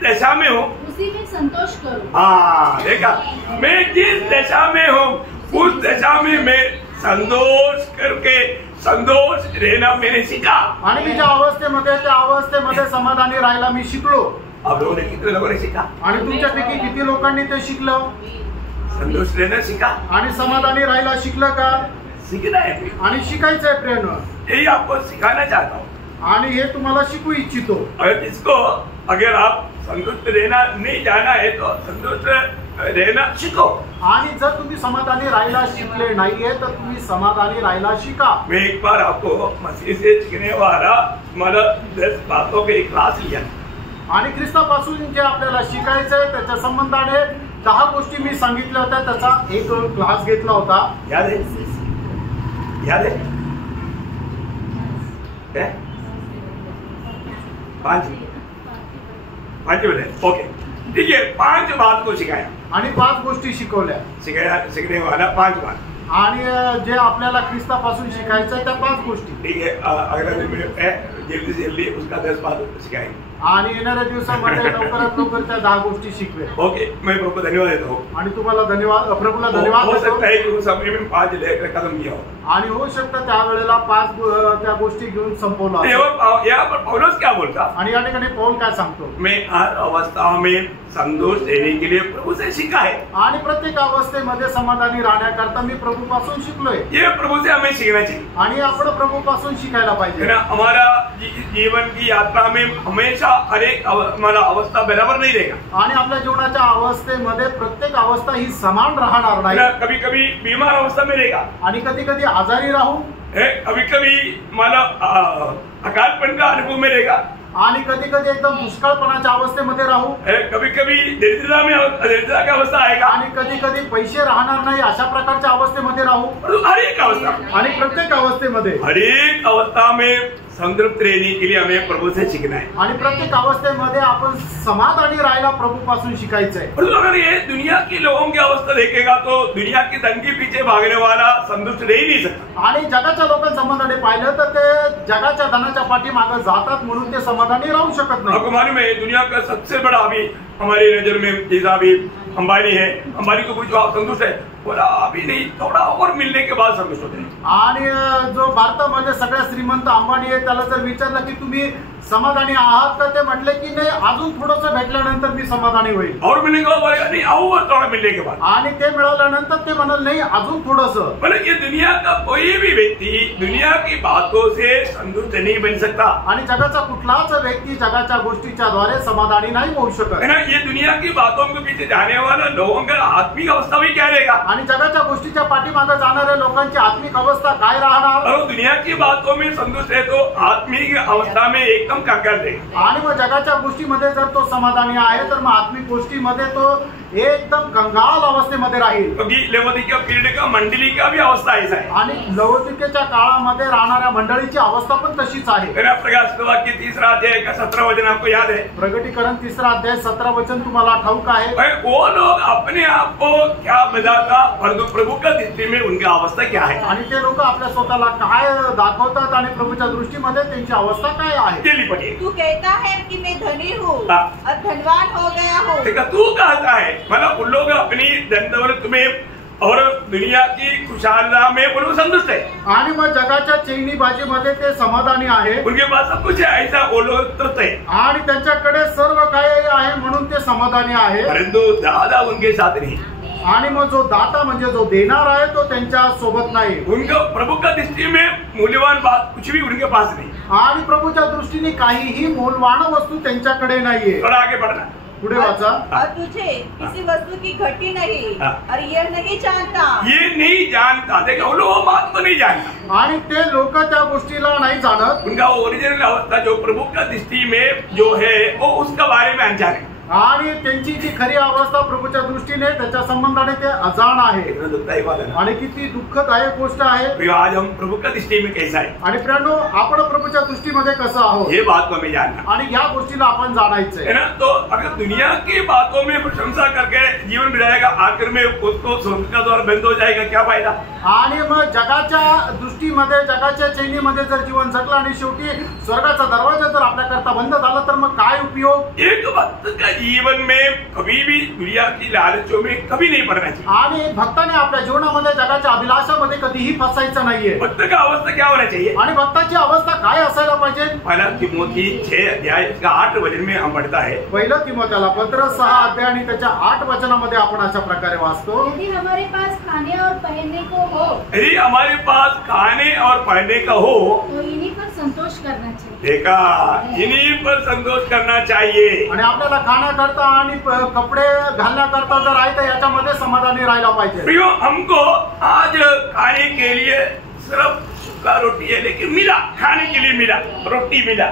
दशा में हूँ उसी में संतोष करूँ। देखा, मैं जिस दशा में हूँ उस दशा में मैं संतोष रहना मैंने सीखा। आणि मी ज्या अवस्थेमध्ये त्या अवस्थेमध्ये समाधानी राहायला मी शिकलो। आप लोगों ने कितने लोगों ने सीखा? आणि तुमच्यापैकी किती लोकांनी ते शिकलं? संतोष रहना सीखा आणि समाधानी राहायला शिकलं का? सीखना है आणि शिकायचं आहे प्रेम। यही आपको सिखाना चाहता हूँ आणि हे तुम्हाला शिकू इच्छितो। और इसको अगर आप संतुष्ट रहना नहीं जाना है तो संतुष्ट रहना सीखो। आणि जर तुम्ही समाधानी राहायला शिकले नाहीये तर तुम्ही समाधानी राहायला शिका। मैं एक बार आपको मसीह से सीखने वाला 10 बातों के क्लास लिया, आणि ख्रिस्तापासून जे आपल्याला शिकायचंय त्याच्या संबंधाने 10 गोष्टी मी सांगितल्या होत्या, त्याचा एक क्लास घेतला होता। याद है? 5 मिनट, ओके, ठीक है। 5 बात को सिखाया आणि 5 गोष्टी शिकवल्या। सीखने वाला 5 बात, आणि जे आपल्याला ख्रिस्तापासून शिकायचं त्या 5 गोष्टी। ठीक है, अगला दिन जल्दी उसका 10 बात सिखाएंगे, आणि येणाऱ्या दिवसामध्ये लवकरात लवकर त्या 10 गोष्टी शिकवे। ओके, मैं प्रभु को धन्यवाद देता हूँ। आणि तुम्हाला धन्यवाद, प्रभूला धन्यवाद हो देतो। सकता है कि उस समय में 5 लेकर खत्म किया हो, आणि होऊ शकतं त्यावेळेला 5 त्या गोष्टी घेऊन संपवला। यहाँ पर पौलुस क्या बोलता? आणि या ठिकाणी पौल काय सांगतो? मैं हर अवस्था में संतोष देने के लिए प्रभु से सीखा है, आणि प्रत्येक अवस्थेमध्ये समाधानी राहण्याकरता मी प्रभूपासून शिकलोय। ये प्रभु से हमें सीखना चाहिए, आणि आपण प्रभूपासून शिकायला पाहिजे। हमारा जीवन की यात्रा में हमेशा हर एक हमारा अवस्था बराबर नहीं रहेगा, आणि आपल्या जीवनाच्या अवस्थेमध्ये प्रत्येक अवस्था ही समान राहणार नाही। कभी कभी बीमार अवस्था में रहेगा, आणि कधी कधी आजारी राहू, कभी कभी मला अकालपन का अनुभव में रहेगा, आणि कधी कधी एकदम दुष्काळपणाच्या अवस्थेमध्ये राहू, कभी कभी दरिद्रता की अवस्था आएगा, आणि कधी कधी पैसे राहणार नाही अशा प्रकारच्या अवस्थेमध्ये राहू। हर एक अवस्था, आणि प्रत्येक अवस्थेमध्ये हर एक अवस्था में संतृप्त रहने के लिए हमें प्रभु से सीखना है। आणि प्रत्येक अवस्थेमध्ये आपण समाधानी राहायला प्रभू पासून शिकायचं आहे। और अगर ये दुनिया के लोगों की अवस्था देखेगा तो दुनिया की धन के पीछे भागने वाला संतुष्ट रह ही नहीं सकता। आणि जगाच्या लोकांसंबंधाने पाहिलं तर ते जगाच्या धनाच्या पाठीमागे जातात म्हणून ते समाधानी राहू शकत नाही। आपको मालूम है दुनिया का सबसे बड़ा अभी हमारी नजर में जैसा अभी अंबानी है, अंबानी को कुछ संतुष्ट है, बोला अभी नहीं, थोड़ा और मिलने के बाद संतुष्ट होते हैं। आणि जो भारतामध्ये सगळ्यात श्रीमंत अंबानी आहे त्याला जर विचारलं की तुम्ही समाधानी आहात तर ते म्हटले की नाही, अजून थोडंसं भेटल्यानंतर मी समाधानी होईल। और मिलने के बाद बोलेगा नहीं, और थोड़ा मिलने के बाद। आणि ते मिळाल्यानंतर ते म्हणाल नाही, अजून थोडंसं। बोले ये दुनिया का कोई भी व्यक्ति दुनिया की बातों से संतुष्ट नहीं बन सकता। आणि जगाचा कुठलाच व्यक्ती जगाच्या गोष्टीच्या द्वारे समाधानी नाही होऊ शकत। है ना, ये दुनिया की बातों के पीछे जाने वाला लोगों का आत्मिक अवस्था भी क्या रहेगा। आणि जगाच्या गोष्टीच्या पाठीमागे जाणाऱ्या लोकांची आत्मिक अवस्था काय राहणार। और दुनिया की बातों में संतुष्ट है तो आत्मिक अवस्था में एकदम कंगाल रहेगा। आणि मग जगाच्या गोष्टीमध्ये जर तो समाधानी आहे तर मग आत्मिक गोष्टीमध्ये तो एकदम कंगाल अवस्थेमध्ये राहील। क्योंकि लवोदिकिया पीरियड का मंडली का भी अवस्था ऐसा है। आणि लवोदिकेच्या काळामध्ये राहणाऱ्या मंडळीची अवस्था पण तशीच आहे। प्रकाशित वाक्य 3 अध्याय का 17 वचन आपको याद है। प्रकटीकरण 3 अध्याय 17 वचन तुम्हाला ठाऊक आहे। वो लोग अपने आप को क्या बताता, परंतु प्रभु का दृष्टि में उनकी अवस्था क्या है। आणि ते लोक आपल्या स्वतःला काय दाखवतात आणि प्रभूच्या दृष्टीमध्ये त्यांची अवस्था काय आहे। दिल्ली पढ़िए। तू कहता है कि मैं धनी हूँ और धनवान हो गया हूँ। तू कहता है मतलब उन लोग अपनी धन दौलत में और दुनिया की खुशहाली में वो संतुष्ट है। आणि मग जगाच्या चैनी बाजीमध्ये ते समाधानी आहे। उनके पास सब कुछ है, ऐसा वो लोग तृप्त है। आणि त्यांच्याकडे सर्व काही आहे म्हणून ते समाधानी आहे। परंतु दादा उनके साथ नहीं। आणि मग जो दाता म्हणजे जो देणार आहे तो त्यांच्या सोबत नाही। उनका प्रभु का दृष्टि में मूल्यवान बात कुछ भी उनके पास नहीं। आणि प्रभूच्या दृष्टीने काहीही मूल्यवान वस्तू त्यांच्याकडे नाहीये। थोड़ा आगे बढ़ना, पुढे वाचा। और तुझे किसी वस्तु की घटी नहीं और ये नहीं जानता। ये नहीं जानता, देखो वो लोग बात को नहीं जानता। आणि ते लोक त्या गोष्टीला नाही जाणत। उनका ओरिजिनल अवस्था जो प्रभु का दृष्टि में जो है वो उसका बारे में अनजान है। आणि त्यांची जी खरी अवस्था प्रभूच्या दृष्टीने त्याच्या संबंधाने ते अजाण आहे। आणि किती दुःखदायक गोष्ट आहे। आज हम प्रभु का दृष्टि में कैसा है आणि प्रियांनो आपण प्रभूच्या दृष्टीमध्ये कसं आहोत ये बात को हमें जानना। आणि या गोष्टीला आपण जाणायचंय है ना। तो अगर दुनिया की बातों में प्रशंसा करके जीवन बिताएगा, आखिर में उसको स्वर्ग का द्वार बंद हो जाएगा, क्या फायदा। आणि मग जगाच्या दृष्टीमध्ये जगाच्या चैनीमध्ये जर जीवन जगलं आणि शेवटी स्वर्गाचा दरवाजा जर आपल्याकरता बंद झाला तर मग काय उपयोग। एक भक्त का जीवन में कभी भी दुनिया की लालचों में कभी नहीं पड़ना चाहिए। आणि भक्ताने आपल्या जीवनामध्ये जगाच्या अभिलाषामध्ये कधीही फसायचं नाहीये। भक्त का अवस्था क्या होना चाहिए। आणि भक्ताची अवस्था काय असायला पाहिजे। पहला तिमोथी 6 अध्याय इसका 8 वचन में हम पढ़ता है। पहिलं तिमोथेला पत्र 6 अध्याय आणि त्याच्या 8 वचनामध्ये आपण अशा प्रकारे वाचतो। यदि हमारे पास खाने और पहनने को हो, यदि हमारे पास खाने और पहनने का हो तो इन्हीं पर संतोष करना चाहिए। देखा, इन्हीं पर संतोष करना चाहिए। आणि आपल्याला खाण्याकरता आणि कपडे घालण्याकरता जर आहे तर याच्यामध्ये समाधानी राहायला पाहिजे। प्रियो, हमको आज खाने के लिए सिर्फ सूखा रोटी है, लेकिन मिला, खाने के लिए मिला, रोटी मिला,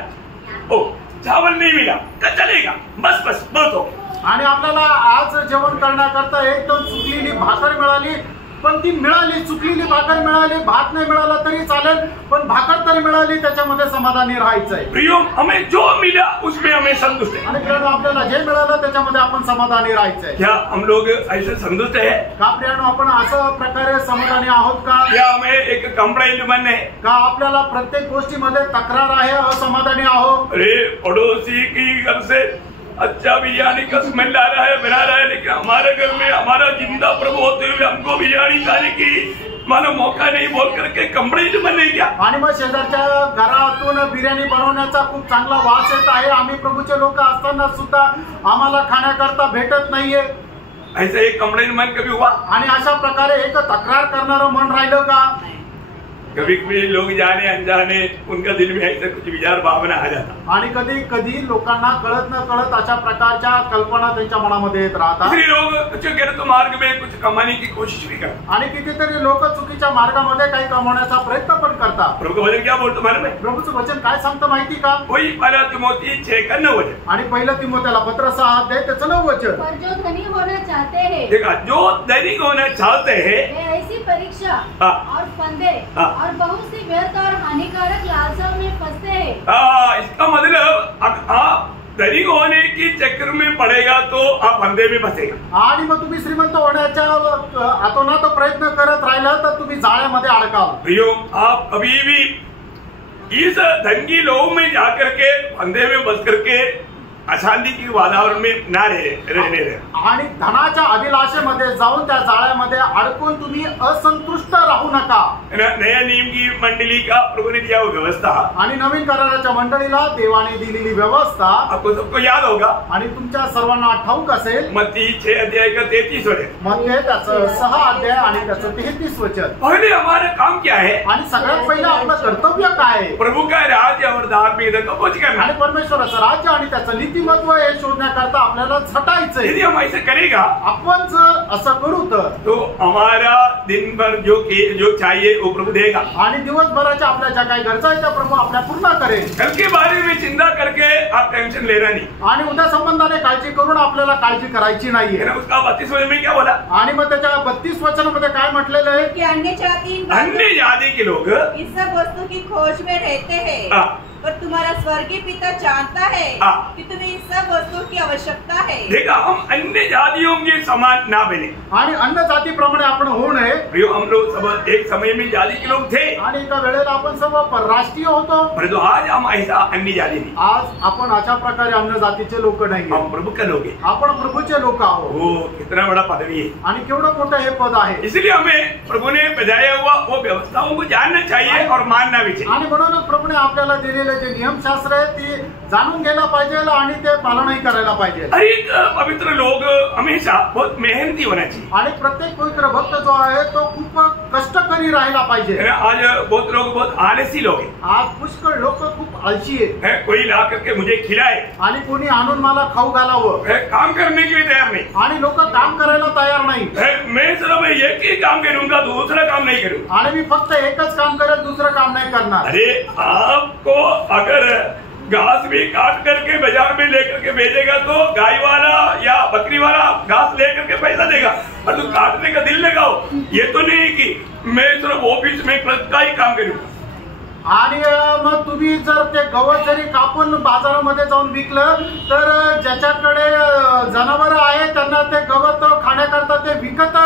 ओ चावल नहीं मिला, क्या चलेगा, बस बस बहुत हो। आणि आपल्याला आज जेवण करण्याकरता एकदम चुकलेली भाकर मिळाली, पण ती मिळाली, चुकलेली भाकर मिळाली, भात नाही मिळाला तरी चालेल, पण भाकर तरी मिळाली, त्याच्यामध्ये समाधानी राहायचंय। प्रियो, हमें जो मिला उसमें हमें संतुष्ट है। आणि प्रियांनो, आपल्याला जे मिळालं त्याच्यामध्ये आपण समाधानी राहायचंय। क्या हम लोग ऐसे संतुष्ट है का प्रियांनो, आपण असं प्रकारे समाधानी आहोत का। क्या हमें एक कंप्लेंट मन है का आपल्याला प्रत्येक गोष्टीमध्ये तक्रार आहे, असमाधानी आहोत। अरे पड़ोसी की घर से अच्छा बिरयानी का स्मेल आ रहा है, बना रहा है, लेकिन हमारे घर में हमारा जिंदा प्रभु होते हुए हमको बिरयानी खाने की मानो मौका नहीं बोल करके कंप्लेंट बने क्या। आणि मग शेजारच्या घरातून बिर्याणी बनवण्याचा खूप चांगला वास येत आहे, आम्ही प्रभूचे लोक असताना सुद्धा आम्हाला खाण्याकरता भेटत नाहीये, ऐसे एक कंप्लेंट मन कभी हुआ। आणि अशा प्रकारे एक तक्रार करणारं मन राहिलं का। कभी कभी लोग जाने अनजाने उनका दिल में ऐसे कुछ विचार भावना आ जाता। आणि कधी कधी लोकांना कळत न कळत अशा प्रकारच्या कल्पना त्यांच्या मनामध्ये येत राहतात। इसलिए लोग कुछ गलत मार्ग में कुछ कमाने की कोशिश भी करते। आणि कितीतरी लोक चुकीच्या मार्गामध्ये काही कमवण्याचा प्रयत्न पण करतात। प्रभु का वचन क्या बोलतो मालूम है। प्रभूचं वचन काय सांगतं माहिती का। वही पहला तिमोथी 6 का 9 वचन। आणि पहिलं तिमोथेला पत्र 6 अध्याय त्याचं 9 वचन। पर जो धनी होना चाहते हैं, देखा, जो धनी होना चाहते हैं वे ऐसी परीक्षा और फंदे और बहुत सी व्यर्थ और हानिकारक लालसाओं में फंसते हैं। इसका मतलब आप धनिक होने की चक्कर में पड़ेगा तो आप फंदे में फंसेगा। आणि मग तुम्ही श्रीमंत होण्याच्या अतोनात प्रयत्न करत राहिला तर तुम्ही जाळ्यामध्ये अडकाल। भैया आप कभी भी इस धन की लोभ में जाकर के फंदे में बस करके अशांति की वातावरण में ना रहने रहे। आणि धनाच्या अभिलाषेमध्ये जाऊन त्या जाळ्यामध्ये अडकून तुम्ही असंतुष्ट राहू नका। नया नियम की मंडली का प्रभु ने दिया हुआ व्यवस्था आणि नवीन कराराच्या मंडळीला देवाने दिलेली व्यवस्था आपको सबको याद होगा आणि तुमच्या सर्वांना ठाऊक असेल। मत्ती 6 अध्याय का 33 वचन मध्ये त्याचं 6 अध्याय आणि त्याचं 33 वचन। पहले हमारा काम क्या है आणि सगळ्यात पहिलं आपलं कर्तव्य काय आहे? प्रभु का राज्य और धार्मिकता को खोज करना। आणि परमेश्वराचं राज्य आणि त्याचं नीतिमत्व हे शोधण्याकरता आपल्याला झटायचंय। यदि हम ऐसे करेगा आपण जर असं करू तो हमारा दिन भर जो चाहिए वो प्रभु देगा आणि दिवसभराच्या आपल्या ज्या काही गरजा आहेत त्या प्रभू आपल्या पूर्ण करेल। कल के बारे में चिंता करके आप टेंशन लेना नहीं आणि उद्या संबंधाने काळजी करून आपल्याला काळजी करायची नाहीये। उसका 32 वचन में क्या बोला? आणि मग त्याच्या 32 वचनामध्ये काय म्हटलेलं आहे कि अन्य जाति के लोग इस सब वस्तु की खोज में रहते हैं और तुम्हारा स्वर्गीय पिता जानता है कि तुम्हें इस सब वस्तुओं की आवश्यकता है। देखा हम अन्य जातियों के समान ना बने आणि अन्य जातीप्रमाणे आपण होऊ नये। हम लोग सब एक समय में जाति के लोग थे आणि एका वेळेला आपण सर्व परराष्ट्रीय होतो, परंतु आज हम ऐसा अन्य जाति नहीं। आज आपण अशा प्रकारे अन्य जातीचे लोक नाही, हम प्रभु के लोग हैं, आपण प्रभूचे लोक आहोत। वो कितना बड़ा पदवी है आणि केवढं मोठं हे पद आहे। इसलिए हमें प्रभु ने बजाया हुआ वो व्यवस्थाओं को जानना चाहिए और मानना भी चाहिए। आणि म्हणूनच प्रभूने आपल्याला दिलेले जे नियमशास्त्र आहे ते जाणून घ्यायला पाहिजे आणि ते पालनही करायला पाहिजे। हर एक पवित्र लोग हमेशा बहुत मेहनती होना चाहिए आणि प्रत्येक पवित्र भक्त जो आहे तो खूप कष्टकरी राहायला पाहिजे। आज बहुत लोग बहुत आलसी लोग हैं, आज पुष्कळ लोक खूप आळशी आहे। कोई ला करके मुझे खिलाए आणि कोणी आणून मला खाऊ घालावं, काम करने के लिए तैयार नहीं। आणि लोक काम करायला तयार नाही। मैं सिर्फ एक ही काम करूंगा, दूसरा काम नहीं करूंगा। आणि मी फक्त एकच काम करेल, दुसरं काम नाही करणार। अरे आपको अगर घास भी काट करके बाजार में लेकर के भेजेगा तो गाय वाला या बकरी वाला घास लेकर के पैसा देगा, और तो काटने का दिल लगाओ। ये तो नहीं कि मैं सिर्फ ऑफिस में का ही काम करूंगा। आणि मग तुम्ही जर ते गवत जरी कापून बाजारामध्ये जाऊन विकलं तर ज्याच्याकडे जनावर आहे त्यांना ते गवत खाण्याकरता ते विकत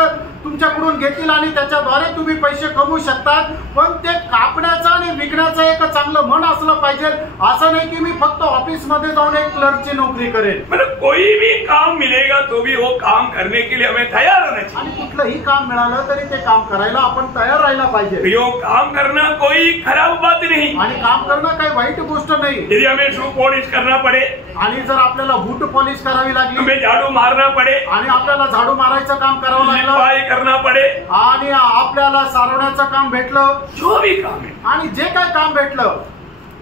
तुमच्याकडून घेतील आणि त्याच्याद्वारे तुम्ही पैसे कमवू शकतात। पण ते कापण्याचं आणि विकण्याचं एक चांगलं मन असलं पाहिजे। असं नाही की मी फक्त ऑफिस मध्ये जाऊन एक क्लर्कची नोकरी करेल। मतलब कोई भी काम मिलेगा तो भी वो काम करने के लिए हमें तैयार रहना चाहिए। आणि कुठलंही काम मिळालं तरी ते काम करायला आपण तयार राहायला पाहिजे। यो काम करना कोई खराब बात नहीं, आणि काम करणं काही वाईट गोष्ट नाही। यदि हमें शू पॉलिश करना पड़े, आणि जर आपल्याला बूट पॉलिश करावी लागली, हमें झाड़ू मारना पड़े, आणि आपल्याला झाडू मारायचं काम करावं लागलं, लिपाई करना पड़े, आणि आपल्याला सारवण्याचं काम भेटलं, जो भी काम है आणि जे काय काम भेटलं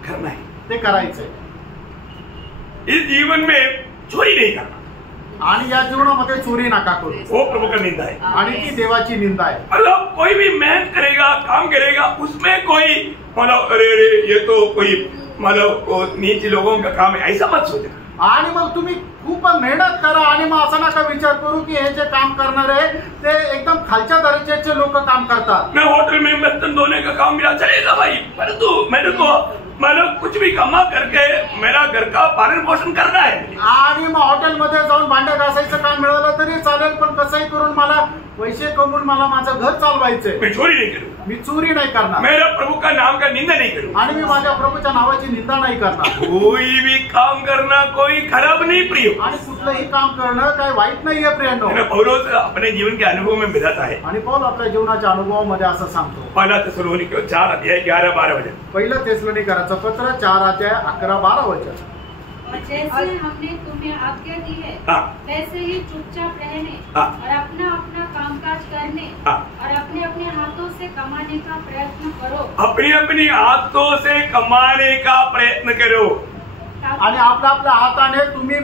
करना है, ते करायचंय। इस जीवन में चोरी नहीं करना, आणि या जीवनामध्ये चोरी नका करू, वो प्रभु का निंदा है आणि ती देवाची निंदा आहे। मतलब कोई भी मेहनत करेगा, काम करेगा, उसमें कोई मतलब अरे ये तो कोई मतलब नीच लोगों का काम है ऐसा मत सोचना। आणि मग तुम्ही खूप मेहनत करा आणि मग असा नका विचार करू की हे जे काम करणार आहे ते एकदम खालच्या दर्जाचे लोक काम करतात। मैं होटल में बर्तन धोने का काम मिला चलेगा भाई, परंतु मेरे को मतलब कुछ भी कमा करके मेरा घर का पालन पोषण करना है। आणि मग हॉटेलमध्ये जाऊन भांडे घासायचं काम मिळालं तरी चालेल, पण कसंही करून मला पैसे कमवून मला माझं घर चालवायचंय। मैं चोरी नहीं करूंगा, मी चोरी नाही करणार, मेरा प्रभु का नाम का निंदा नहीं करूंगा, आणि मी माझ्या प्रभूच्या नावाची निंदा नाही करणार। कोई भी काम करना कोई खराब नहीं प्रिय, आणि कुठलंही काम करणं काही वाईट नाहीये प्रियांनो। पौलुस अपने जीवन के अनुभव में बताता है, आणि पौल आपल्या जीवनाच्या अनुभवामध्ये असं सांगतो। पहला थिस्सलुनीके 4 अध्याय 11-12 वचन। पहिलं थिस्सलुनीकरांचं पत्र 4 अध्याय 11-12 वचन। जैसे हमने तुम्हें आज्ञा दी है वैसे ही चुपचाप रहने और अपना अपना कामकाज करने और अपने अपने हाथों से कमाने का प्रयत्न करो। अपनी अपनी हाथों से कमाने का प्रयत्न करो, आणि आपल्या आपल्या हाताने तुम्ही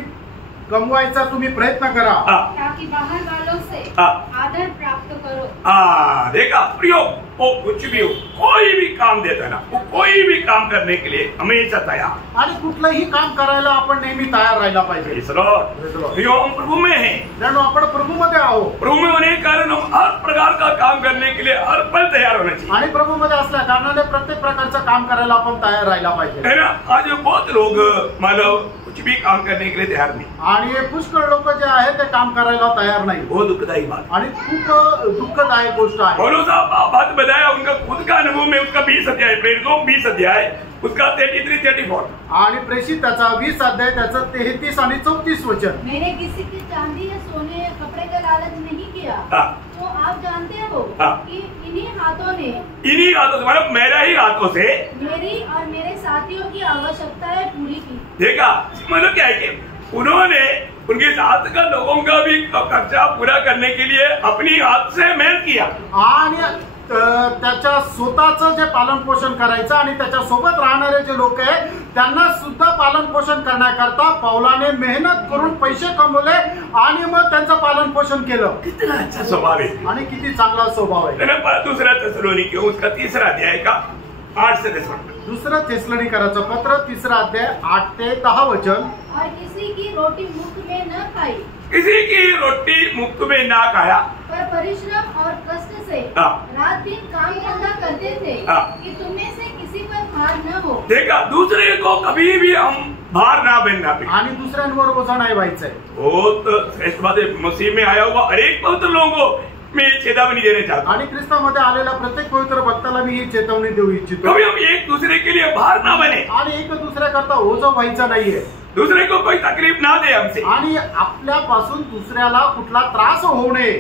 कमवायचा तुम्ही प्रयत्न करा, ताकि बाहर वालों से आदर प्राप्त करो। देखा प्रियो, वो कुछ भी हो, कोई भी काम देता ना, वो कोई भी काम करने के लिए हमेशा तैयार। आणि कुठलंही काम करायला आपण नेहमी तयार राहायला पाहिजे। हम प्रभु में हैं, जणू आपण प्रभूमध्ये आहोत। प्रभु में होने के कारण हम हर प्रकार का काम करने के लिए हर पल तैयार होना चाहिए। आणि प्रभूमध्ये असल्या कारणाने प्रत्येक प्रकारचं काम करायला आपण तयार राहायला पाहिजे, है ना। आज बहुत लोग मतलब कुछ भी काम करने के लिए तैयार नहीं, आणि पुष्कळ लोक जे आहेत ते काम करायला तयार नाही। बहुत दुखदायी बात, आणि खूप दुःखदायक गोष्ट आहे। पौलुस साहब बात बताया उनका खुद का अनुभव में, उसका 20 अध्याय, प्रेरितों 20 अध्याय, उसका 33-34 आणि प्रेषित त्याचा 20 अध्याय त्याचं 33 आणि 34 वचन। मैंने किसी की चांदी या सोने या कपड़े का लालच नहीं किया, तो आप जानते हो कि इन्हीं हाथों से, मतलब मेरा ही हाथों से मेरी और मेरे साथियों की आवश्यकताएं पूरी की। देखा, मतलब क्या है कि उन्होंने उनके साथ का लोगों का भी खर्चा पूरा करने के लिए अपनी हाथ से मेहनत किया, आणि त्याच्या स्वतःचं जे पालन पोषण करायचं आणि त्याच्या सोबत राहणारे जे लोक आहेत त्यांना सुद्धा पालन पोषण करण्याकरता पौलाने मेहनत करून पैसे कमवले आणि मग त्यांचं पालन पोषण केलं। कितना अच्छा स्वभाव है, आणि किती चांगला स्वभाव आहे। दूसरा थिस्सलुनीकियों उसका 3 अध्याय का 8 से 10 वचन। दुसरं थिस्सलुनीकराचं पत्र 3 अध्याय 8 ते 10 वचन। और किसी की रोटी मुफ्त में न खाई, किसी की रोटी मुफ्त में ना खाया, पर परिश्रम और कष्ट से रात दिन काम धंधा करते थे कि तुम में से किसी पर भार न हो। देखा, दूसरे को कभी भी हम भार ना बनना, आणि दुसऱ्यांवर ओझं नाही व्हायचंय। बहुत श्रेष्ठ बात है। मसीह में आया हुआ हर एक पवित्र लोगों को मैं चेतावनी देना चाहता हूँ, आणि ख्रिस्तामध्ये आलेल्या प्रत्येक पवित्र भक्ताला मी ही चेतावणी देऊ इच्छितो, कभी हम एक दूसरे के लिए भार ना बने, आणि एक दुसऱ्याकरता ओझं व्हायचं नाहीये, दूसरे को कोई तकलीफ ना दे हमसे, आणि आपल्यापासून दुसऱ्याला कुठला त्रास होऊ नये।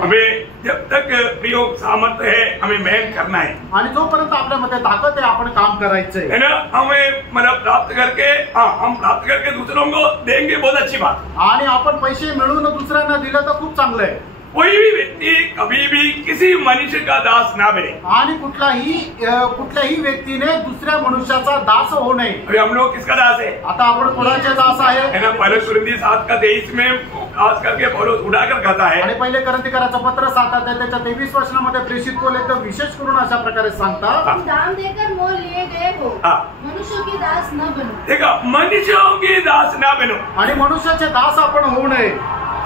हमें जब तक प्रियो सामर्थ्य है हमें मेहनत करना है, आणि जोपर्यंत आपल्यामध्ये ताकद आहे आपण काम करायचंय, है ना। हमें मतलब प्राप्त करके, हम प्राप्त करके दूसरों को देंगे, बहुत अच्छी बात। आणि आपण पैसे मिळवून दुसऱ्यांना दिलं तर खूप चांगलं आहे। कोई भी व्यक्ति कभी भी किसी मनुष्य का दास ना बने, आणि कुठल्याही व्यक्तीने दुसऱ्या मनुष्याचा दास होऊ नये। अभी हम लोग किसका दास है? आता आपण कोणाचे दास आहे? है ना। पहले कुरिन्थी 7:23 में खास करके पौलुस उड़ाकर कहता है, आणि पहिले करंथीकराचं पत्र 7 अध्याय त्याच्या 23 वचनामध्ये प्रेषित पौल एकदम विशेष करून अशा प्रकारे सांगतात, तुम दाम देकर मोल लिए गए हो, मनुष्यों की दास न बनो। देखा, मनुष्यों के दास ना बनो, आणि मनुष्याचे दास आपण होऊ नये।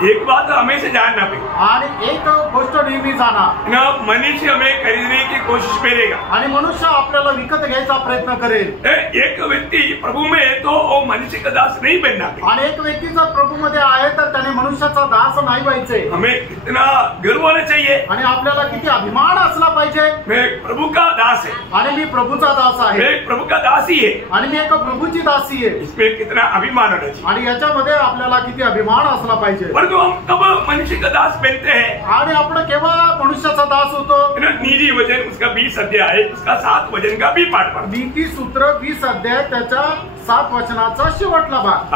एक बात हमेशा जानना पड़ेगा, आणि एक गोष्ट नेहमी जाणा ना, मनुष्य हमें खरीदने की कोशिश करेगा, आणि मनुष्य आपल्याला विकत घ्यायचा प्रयत्न करेल। एक व्यक्ति प्रभु में है तो वो मनुष्य का दास नहीं बनना, आणि एक व्यक्ती जर प्रभूमध्ये आहे तर त्याने मनुष्याचा दास नाही व्हायचे। हमें कितना गर्व होना चाहिए, आणि आपल्याला किती अभिमान असला पाहिजे, मैं प्रभु का दास है, आणि मी प्रभूचा दास आहे, मैं प्रभु का दासी है, आणि मी एक प्रभूची दासी आहे। इसमें कितना अभिमान होना चाहिए, आणि याच्यामध्ये आपल्याला किती अभिमान असला पाहिजे। परंतु हम कब मनुष्य का दास बनते हैं? आणि आपण केव्हा मनुष्याचा दास होतो? नीति वचन उसका 20 अध्याय, उसका 7 वचन का भी पाठ पढ़। नीति सूत्र 20 अध्याय त्याच्या 7 वचनाचा शेवटला भाग।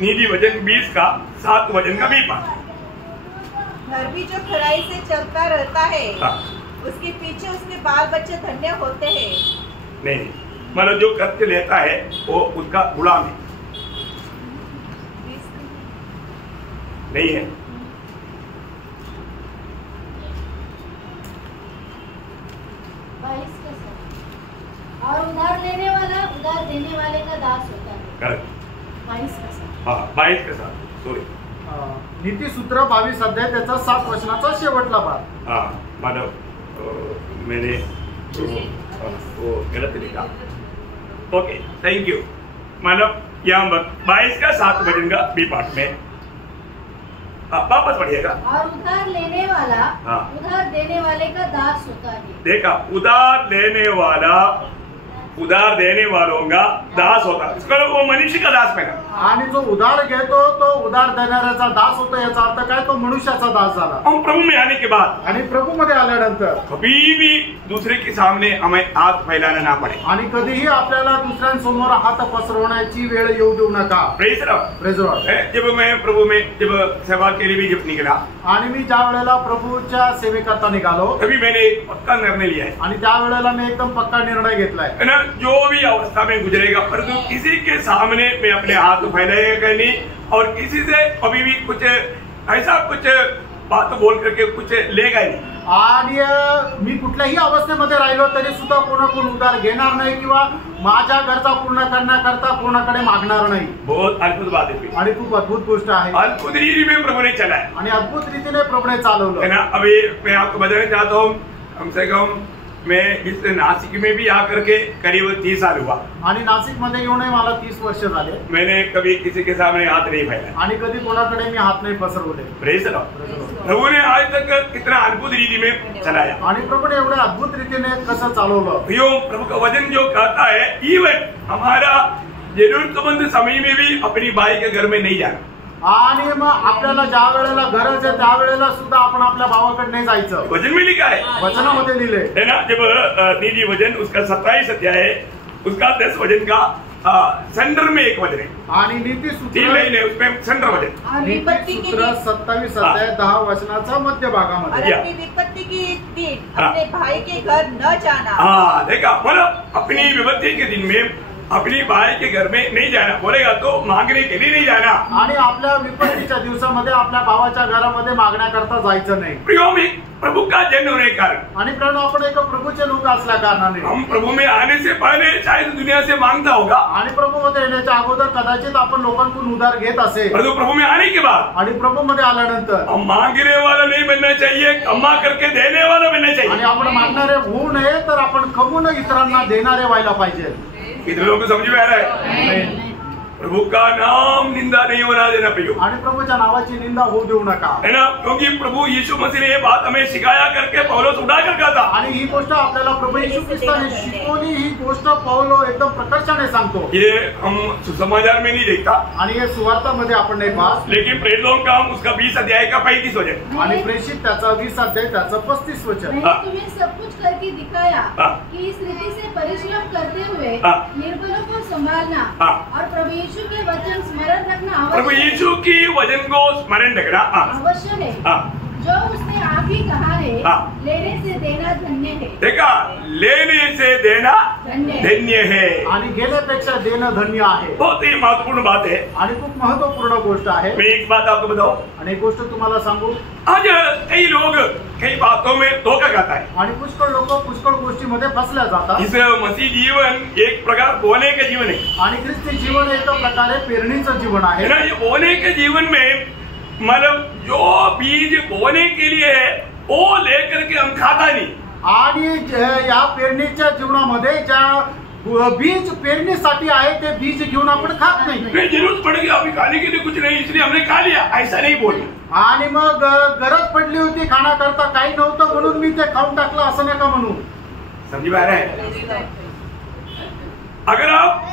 नीति वचन 20 का 7 वचन का भी पाठ। घर भी जो खराई से चलता रहता है, उसके पीछे उसके बाल बच्चे धन्य होते हैं। नहीं, मतलब जो कर्ज लेता है वो उसका गुलाम है, नहीं है। और उधार लेने वाला उधार देने वाले का दास होता है। करेक्ट। 22 का साथ। हाँ, 22 का साथ, सॉरी। नीति सूत्र 22 अध्याय त्याचा 7 वचनाचा शेवटला भाग। हाँ, मतलब मैंने वो गलत लिखा। Okay, thank you. मतलब यहाँ 22 का 7 वचन का बी पाठ में वापस पढ़िएगा। और उधार लेने वाला उधार देने वाले का दास होता है। देखा, उधार लेने वाला उधार देने वालों का दास होता है, इसका वो मनुष्य का दास बना। आणि जो उधार घेतो तो उधार देणाऱ्याचा दास होतो, याचा अर्थ काय? तो मनुष्याचा दास झाला। हम प्रभु में आने के बाद, आणि प्रभू मध्ये आल्यानंतर कभी भी दूसरे के सामने हमें हाथ फैलाना ना पड़े, आणि कधीही आपल्याला दुसऱ्यांसमोर हात पसरवण्याची वेळ येऊ देऊ नका। Praise Lord. जब मैं प्रभु में जब सेवा के लिए भी जब निकला, आणि मी ज्या वेळेला प्रभूच्या सेवेकरता निघालो, तभी मैंने एक पक्का निर्णय लिया है, आणि त्या वेळेला मी एकदम पक्का निर्णय घेतलाय, है ना। जो भी अवस्था में गुजरेगा, परंतु किसी के सामने मैं अपने हाथ फैलाएगा नहीं, और किसी से कभी भी कुछ ऐसा कुछ बात बोल करके कुछ लेगा ही नहीं। आणि मी कुठल्याही अवस्थेमध्ये राहिलो तरी सुद्धा कोणाकडून उधार घेणार नाही किंवा माझ्या गरजा पूर्ण करण्याकरता कोणाकडे मागणार नाही. बहुत अद्भुत बात है आणि खूप अद्भुत गोष्ट आहे. अद्भुत रीति में प्रभु ने चलाया आणि अद्भुत रीतीने प्रभूने चालवलं है ना. अभी मैं आपको बताना चाहता हूँ, कम से कम मैं इस नासिक में भी आकर के करीब 30 साल हुआ. आणि नाशिक मध्ये येऊनही मला 30 वर्ष झाले. मैंने कभी किसी के सामने हाथ नहीं फैलाया आणि कधी कोणाकडे मी हात नाही पसरवले. Praise the Lord. प्रभु ने आज तक कितना अद्भुत रीति में चलाया. आणि प्रभूने एवढ्या अद्भुत रीतीने कसं चालवलं. यो प्रभु का वचन जो कहता है, इवन हमारा जरूरतमंद समय में भी अपनी भाई के घर में नहीं जाना. आणि मग आपल्याला ज्या वेळेला गरज आहे त्यावेळेला सुद्धा आपण आपल्या भावाकडे नाही जायचं. वचन में लिखा है, वचनामध्ये लिहिले है ना. जब नीति वचन उसका 27 अध्याय है, उसका 10 वचन का सेंटर में एक वचन है. आणि नीती 3 सूत्र महीने उसमें सेंटर वचन. और विपत्ति की 27 अध्याय 10 वचनाचा मध्य और भागामध्ये. अपनी विपत्ति की दिन अपने भाई के घर न जाना. हाँ देखा, मतलब अपनी विपत्ति के दिन में अपनी भाई के घर में नहीं जाना. बोलेगा तो मांगने के लिए नहीं जाना. आणि आपल्या विपत्तीच्या दिवसामध्ये आपल्या भावाच्या घरामध्ये मागण्याकरता जायचं नाही. प्रियो में प्रभु का जन्म होने के कारण आणि कारण आपण एक प्रभूचे लोक असल्या कारणाने हम प्रभु में आने से पहले शायद दुनिया से मांगता होगा, आणि प्रभू मध्ये येण्याच्या अगोदर कदाचित आपण लोकांकडून उधार घेत असेल. परंतु प्रभु में आने के बाद आणि प्रभू मध्ये आल्यानंतर हम मांगने वाला नहीं बनना चाहिए, कमा करके देने वाला बनना आणि चाहिए. आपण मागणारे होऊ नये तर आपण कमवून इतरांना देणारे व्हायला पाहिजे. कितने लोगों को समझ में आ रहा है. प्रभु का नाम निंदा नहीं होना देना प्रियो, आणि प्रभूच्या नावाची निंदा होऊ देऊ नका. है ना. क्योंकि प्रभु यीशु मसीह ने ये बात हमें सिखाया करके पौलुस उठा कर कहा था. आणि ही गोष्ट आपल्याला प्रभू येशू ख्रिस्ताने शिकवली. ही गोष्ट पौलो एकदम प्रकर्षाने सांगतो. ये हम सुसमाचार में नहीं देखता, आणि हे सुवार्तामध्ये आपण नाही पाहत. लेकिन प्रेरितों का उसका 20 अध्याय का 35 वचन. आणि प्रेषित त्याचा 20 अध्याय त्याचं 35 वचन. मैंने तुम्हें सब कुछ करके दिखाया हाँ। कि इस रीति से परिश्रम करते हुए हाँ। निर्बलों को संभालना हाँ। और प्रभु यीशु के वचन स्मरण रखना प्रभु आवश्यक यीशु की वचन को स्मरण रखना आवश्यक है। हाँ। जो उसने आप ही कहा है, हाँ। लेने से देना धन्य है। देखा, लेने से देना धन्य है. आणि घेण्यापेक्षा देणं धन्य आहे. बहुत ही महत्वपूर्ण बात है. आणि खूप महत्वपूर्ण गोष्ट आहे. मैं एक बात आपको बताऊं, आणि एक गोष्ट तुम्हाला सांगू. आज कई लोग कई बातों में धोखा खाता है. आणि पुष्कळ लोक पुष्कळ गोष्टीमध्ये फसल्या जातात. इस मसीह जीवन एक प्रकार बोने का जीवन है. आणि ख्रिस्ती जीवन एक प्रकारे पेरणीचं जीवन आहे. है ना. ये बोने के जीवन में मतलब जो बीज बोने के लिए है वो लेकर के हम खाता नहीं. आणि या पेरणीच्या जीवनामध्ये ज्या बीज पेरणीसाठी आहे ते बीज घेऊन आपण खात नाही. जरूरत पड़ेगी अभी खाने के लिए कुछ नहीं इसलिए हमने खा लिया, ऐसा नहीं बोलना. आणि मग गरज पडली होती खाण्याकरता, काही नव्हतं म्हणून मी ते खाऊन टाकलं असं नका म्हणू. समझ में आ रहा है. अगर आप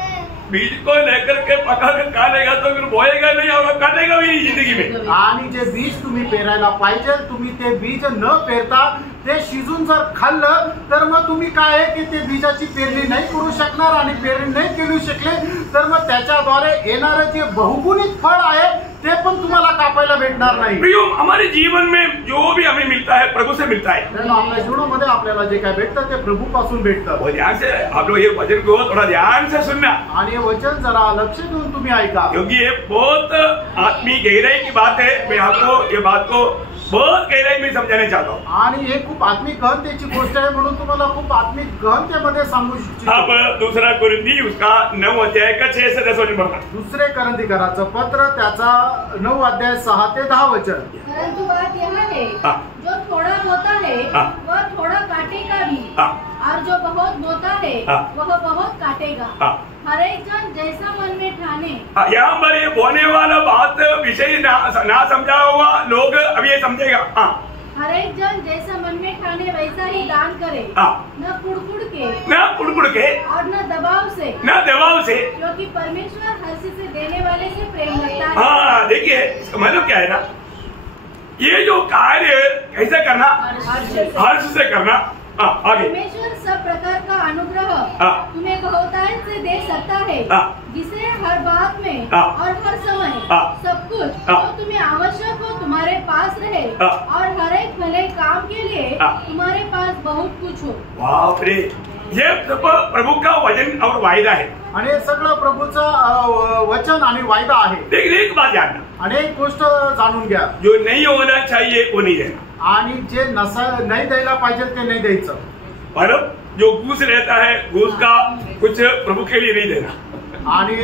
बीज को लेकर के पका कर खा लेगा तो फिर बोएगा नहीं और काटेगा भी नहीं जिंदगी में. आणि जे बीज तुम्ही पेरायला पाहिजे, तुम्ही ते बीज न पेरता ते शिजून जर खाल्लं तर मग तुम्ही काय आहे की ते बीजाची पेरणी नाही करू शकणार. आणि पेरणी नाही करू शकले तर मग त्याच्याद्वारे येणारं जे बहुगुणित फळ आहे ते पण तुम्हाला कापायला भेटणार नाही. प्रियो, हमारे जीवन में जो भी हमें मिलता है प्रभु से मिलता है. आपल्या जीवनामध्ये आपल्याला जे काय भेटतं ते प्रभू पासून भेटतं. वो ध्यान से आप लोग ये वचन को थोड़ा ध्यान से सुनना. आणि हे वचन जरा लक्ष देऊन तुम्ही ऐका, क्योंकि ये बहुत आत्मीय गहराई की बात है. मैं आपको ये बात को बहुत गहराई में समझाना चाहता हूँ. आणि हे खूप आत्मिक गहनतेची गोष्ट आहे म्हणून तुम्हाला खूप आत्मिक गहनतेमध्ये सांगू इच्छितो. अब दूसरा कुरिन्थी उसका 9 अध्याय का 6 से 10 वचन पढ़ना. दुसरे करंथीकराचं पत्र त्याचा 9 अध्याय 6 ते 10 वचन. परंतु बात यह है, हाँ। जो थोड़ा होता है हाँ। वह थोड़ा काटेगा भी, हाँ। और जो बहुत बोता है हाँ। वह बहुत काटेगा। हाँ। हर एक जन जैसा मन में ठाने। यहाँ पर ये बोने वाला बात विषय ना समझा हुआ लोग अभी ये समझेगा. हाँ. हर एक जन जैसा मन में ठाने वैसा ही दान करे, हाँ। न कुड़कुड़ के, न कुड़कुड़ के, और न दबाव से, न दबाव से, क्योंकि परमेश्वर हर्ष से देने वाले से प्रेम करता है। हाँ. देखिए इसका मतलब क्या है ना, ये जो कार्य कैसे करना, हर्ष से करना. हाँ, आगे. परमेश्वर सब प्रकार का अनुग्रह हाँ। तुम्हें बहुतायत से दे सकता है, हाँ। जिसे हर बात में हाँ। और हर समय हाँ। सब कुछ हाँ। जो तुम्हें आवश्यक हो तुम्हारे पास रहे, हाँ। और हर एक भले काम के लिए हाँ। तुम्हारे पास बहुत कुछ हो। बाप रे, ये प्रभु का वचन और वायदा है. आणि हे सगळं प्रभूचं वचन आणि वायदा आहे. लेकिन एक बात जानना, आणि एक गोष्ट जाणून घ्या, जो नहीं होना चाहिए वो नहीं देना. आणि जे नाही द्यायला पाहिजे ते नाही द्यायचं. मतलब जो घूस रहता है, घूस का कुछ प्रभु के लिए नहीं देना. आणि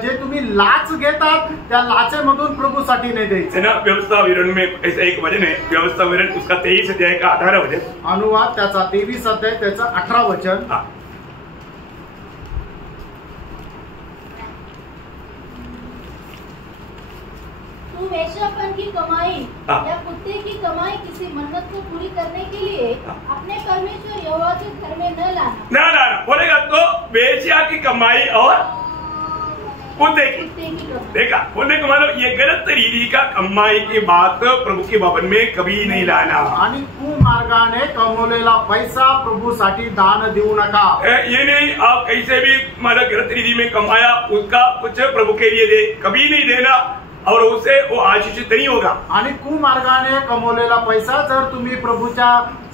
जे तुम्ही लाच घेतात त्या लाचेमधून प्रभूसाठी नाही द्यायचं. है ना. व्यवस्था विवरण में ऐसा एक वचन है, व्यवस्था विवरण उसका 23 अध्याय का 18 वचन. अनुवाद त्याचा 23 अध्याय त्याचा 18 वचन. तू वेश्यापन की कमाई या कुत्ते की कमाई किसी मन्नत को पूरी करने के लिए अपने परमेश्वर यहोवा के घर में न लाना. ना बोलेगा तो वेश्या की कमाई और कुत्ते की. देखा, बोलने का मतलब ये गलत तरीके का कमाई की बात प्रभु के भवन में कभी नहीं लाना. आणि कुमार्गाने कमवलेला पैसा प्रभूसाठी दान देऊ नका. ये नहीं आप कैसे भी मतलब गलत रीति में कमाया उसका कुछ प्रभु के लिए दे, कभी नहीं देना, और उसे वो आशीषित नहीं होगा. आणि कुमार्गाने कमवलेला पैसा जर तुम्ही प्रभूच्या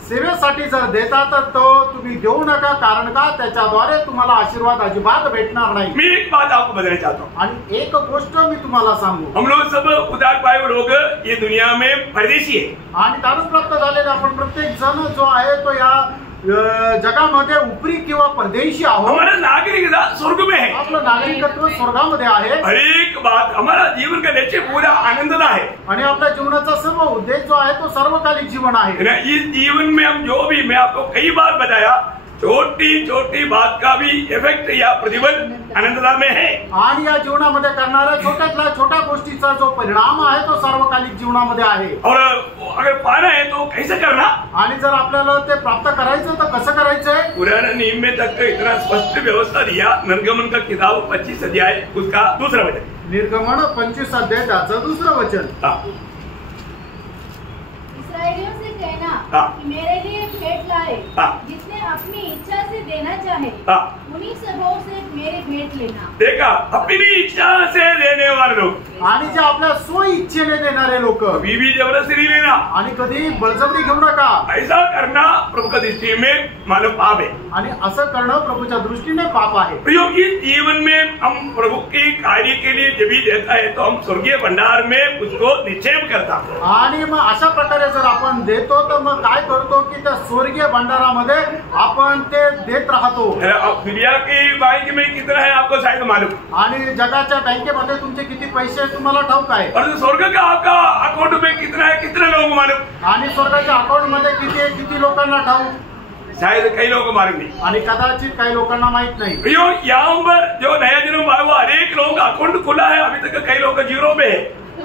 सेवेसाठी जर देता तर तो तुम्ही देऊ नका, कारण का त्याच्याद्वारे तुम्हाला आशीर्वाद अजिबात भेटणार नाही. मी एक बात आपको बताना चाहता हूँ. आणि एक गोष्ट मी तुम्हाला सांगू, हम लोग सब उद्धार पाए हुए लोग ये दुनिया में परदेशी है. आणि दान प्राप्त झालेला आपण प्रत्येक जण जो आहे तो या जगामध्ये उपरी किंवा परदेशी आहोत. हमारा नागरिकता स्वर्ग में है. आपलं नागरिकत्व स्वर्गामध्ये आहे. हर एक बात हमारा जीवन का लक्ष्य पूरा आनंददा है. आणि आपल्या जीवनाचा सर्व उद्देश जो आहे तो सर्वकालिक जीवन आहे. इस जीवन में हम जो भी, मैं आपको कई बार बताया, छोटी छोटी बात का भी इफेक्ट या प्रतिफल आनंददा में है. आणि या जीवनामध्ये करणाऱ्या छोट्यातल्या छोट्या गोष्टीचा जो परिणाम आहे तो सार्वकालिक जीवनामध्ये आहे. और अगर पाना है तो कैसे करना. आणि जर आपल्याला ते प्राप्त करायचं तर कसं करायचंय. पुराने नियम में तक इतना स्पष्ट व्यवस्था दिया. निर्गमन का किताब 25 अध्याय उसका दूसरा वचन. निर्गमन 25 अध्याय त्याचं दुसरं वचन. इस्राएलियों से कहना कि मेरे लिए भेंट लाए, जिसने अपनी इच्छा से देना चाहे उन्हीं सबों से मेरे भेंट लेना. देखा, अपनी इच्छा से देने वाले लोग, आणि जे आपल्या स्व इच्छेने देणारे लोक, बीवी जबरदस्ती नहीं लेना, आणि कधी बळजबरी घेऊ नका. ऐसा करना प्रभु का दृष्टि में मानव पाप है. आणि असं करणं प्रभूच्या दृष्टीने पाप आहे. क्योंकि जीवन में हम प्रभु के कार्य के लिए जब भी देता है तो हम स्वर्गीय भंडार में उसको निक्षेप करता. आणि मग अशा प्रकारे जर आपण देतो तर मग काय करतो की त्या स्वर्गीय भंडारामध्ये आपण ते देत राहतो. दुनिया की बैंक में कितना है आपको शायद मालूम. आणि जगाच्या बँकेमध्ये तुमचे किती पैसे तुम्हाला ठाऊक आहे. और स्वर्ग का आपका अकाउंट में कितना है, कितने लोगों को मालूम. आणि स्वर्गाच्या अकाउंट मध्ये किती आहे, किती लोकांना ठाऊक. शायद कई लोगों को मालूम नहीं. आणि कदाचित काही लोकांना माहित नाही. यहाँ पर जो नया जन्म हुआ वो हर एक लोगों का अकाउंट खुला है. अभी तक कई लोग जीरो में है.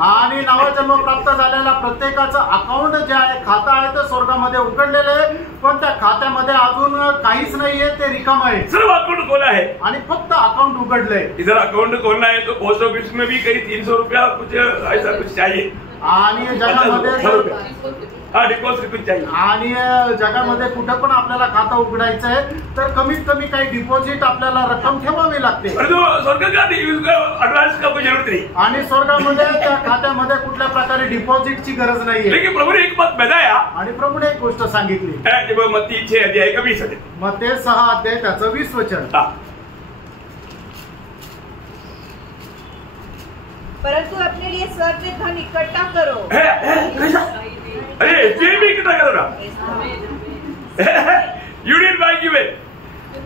आणि नवा जन्म प्राप्त झालेला प्रत्येकाचं अकाउंट जे आहे, खातं आहे ते स्वर्गामध्ये उघडलेलं आहे, पण त्या खात्यामध्ये अजून काहीच नाहीये, ते रिकाम आहे. सिर्फ अकाउंट खोला है आणि फक्त अकाउंट उघडलंय. इधर अकाउंट खोलना है तो पोस्ट ऑफिस में भी कहीं 300 रुपया कुछ ऐसा कुछ चाहिए. आणि जगामध्ये डिपॉझिट कुछ चाहिए. आणि जगामध्ये कुठं पण आपल्याला खातं उघडायचं आहे तर कमीत कमी काही डिपॉझिट आपल्याला रक्कम ठेवावी लागते. स्वर्ग का एडवांस का कोई जरूरत नहीं. आणि स्वर्गामध्ये त्या खात्यामध्ये कुठल्या प्रकारे डिपॉझिटची गरज नाहीये. लेकिन प्रभु ने एक बात बताया. आणि प्रभूने एक गोष्ट सांगितली. मत्ती 6 अध्याय का 20 वचन. मत्ती 6 अध्याय त्याचं 20 वचन. परंतु अपने लिए स्वर्ग में धन इकट्ठा करो. अरे इसमें भी इकट्ठा करो ना. यूनियन बैंक में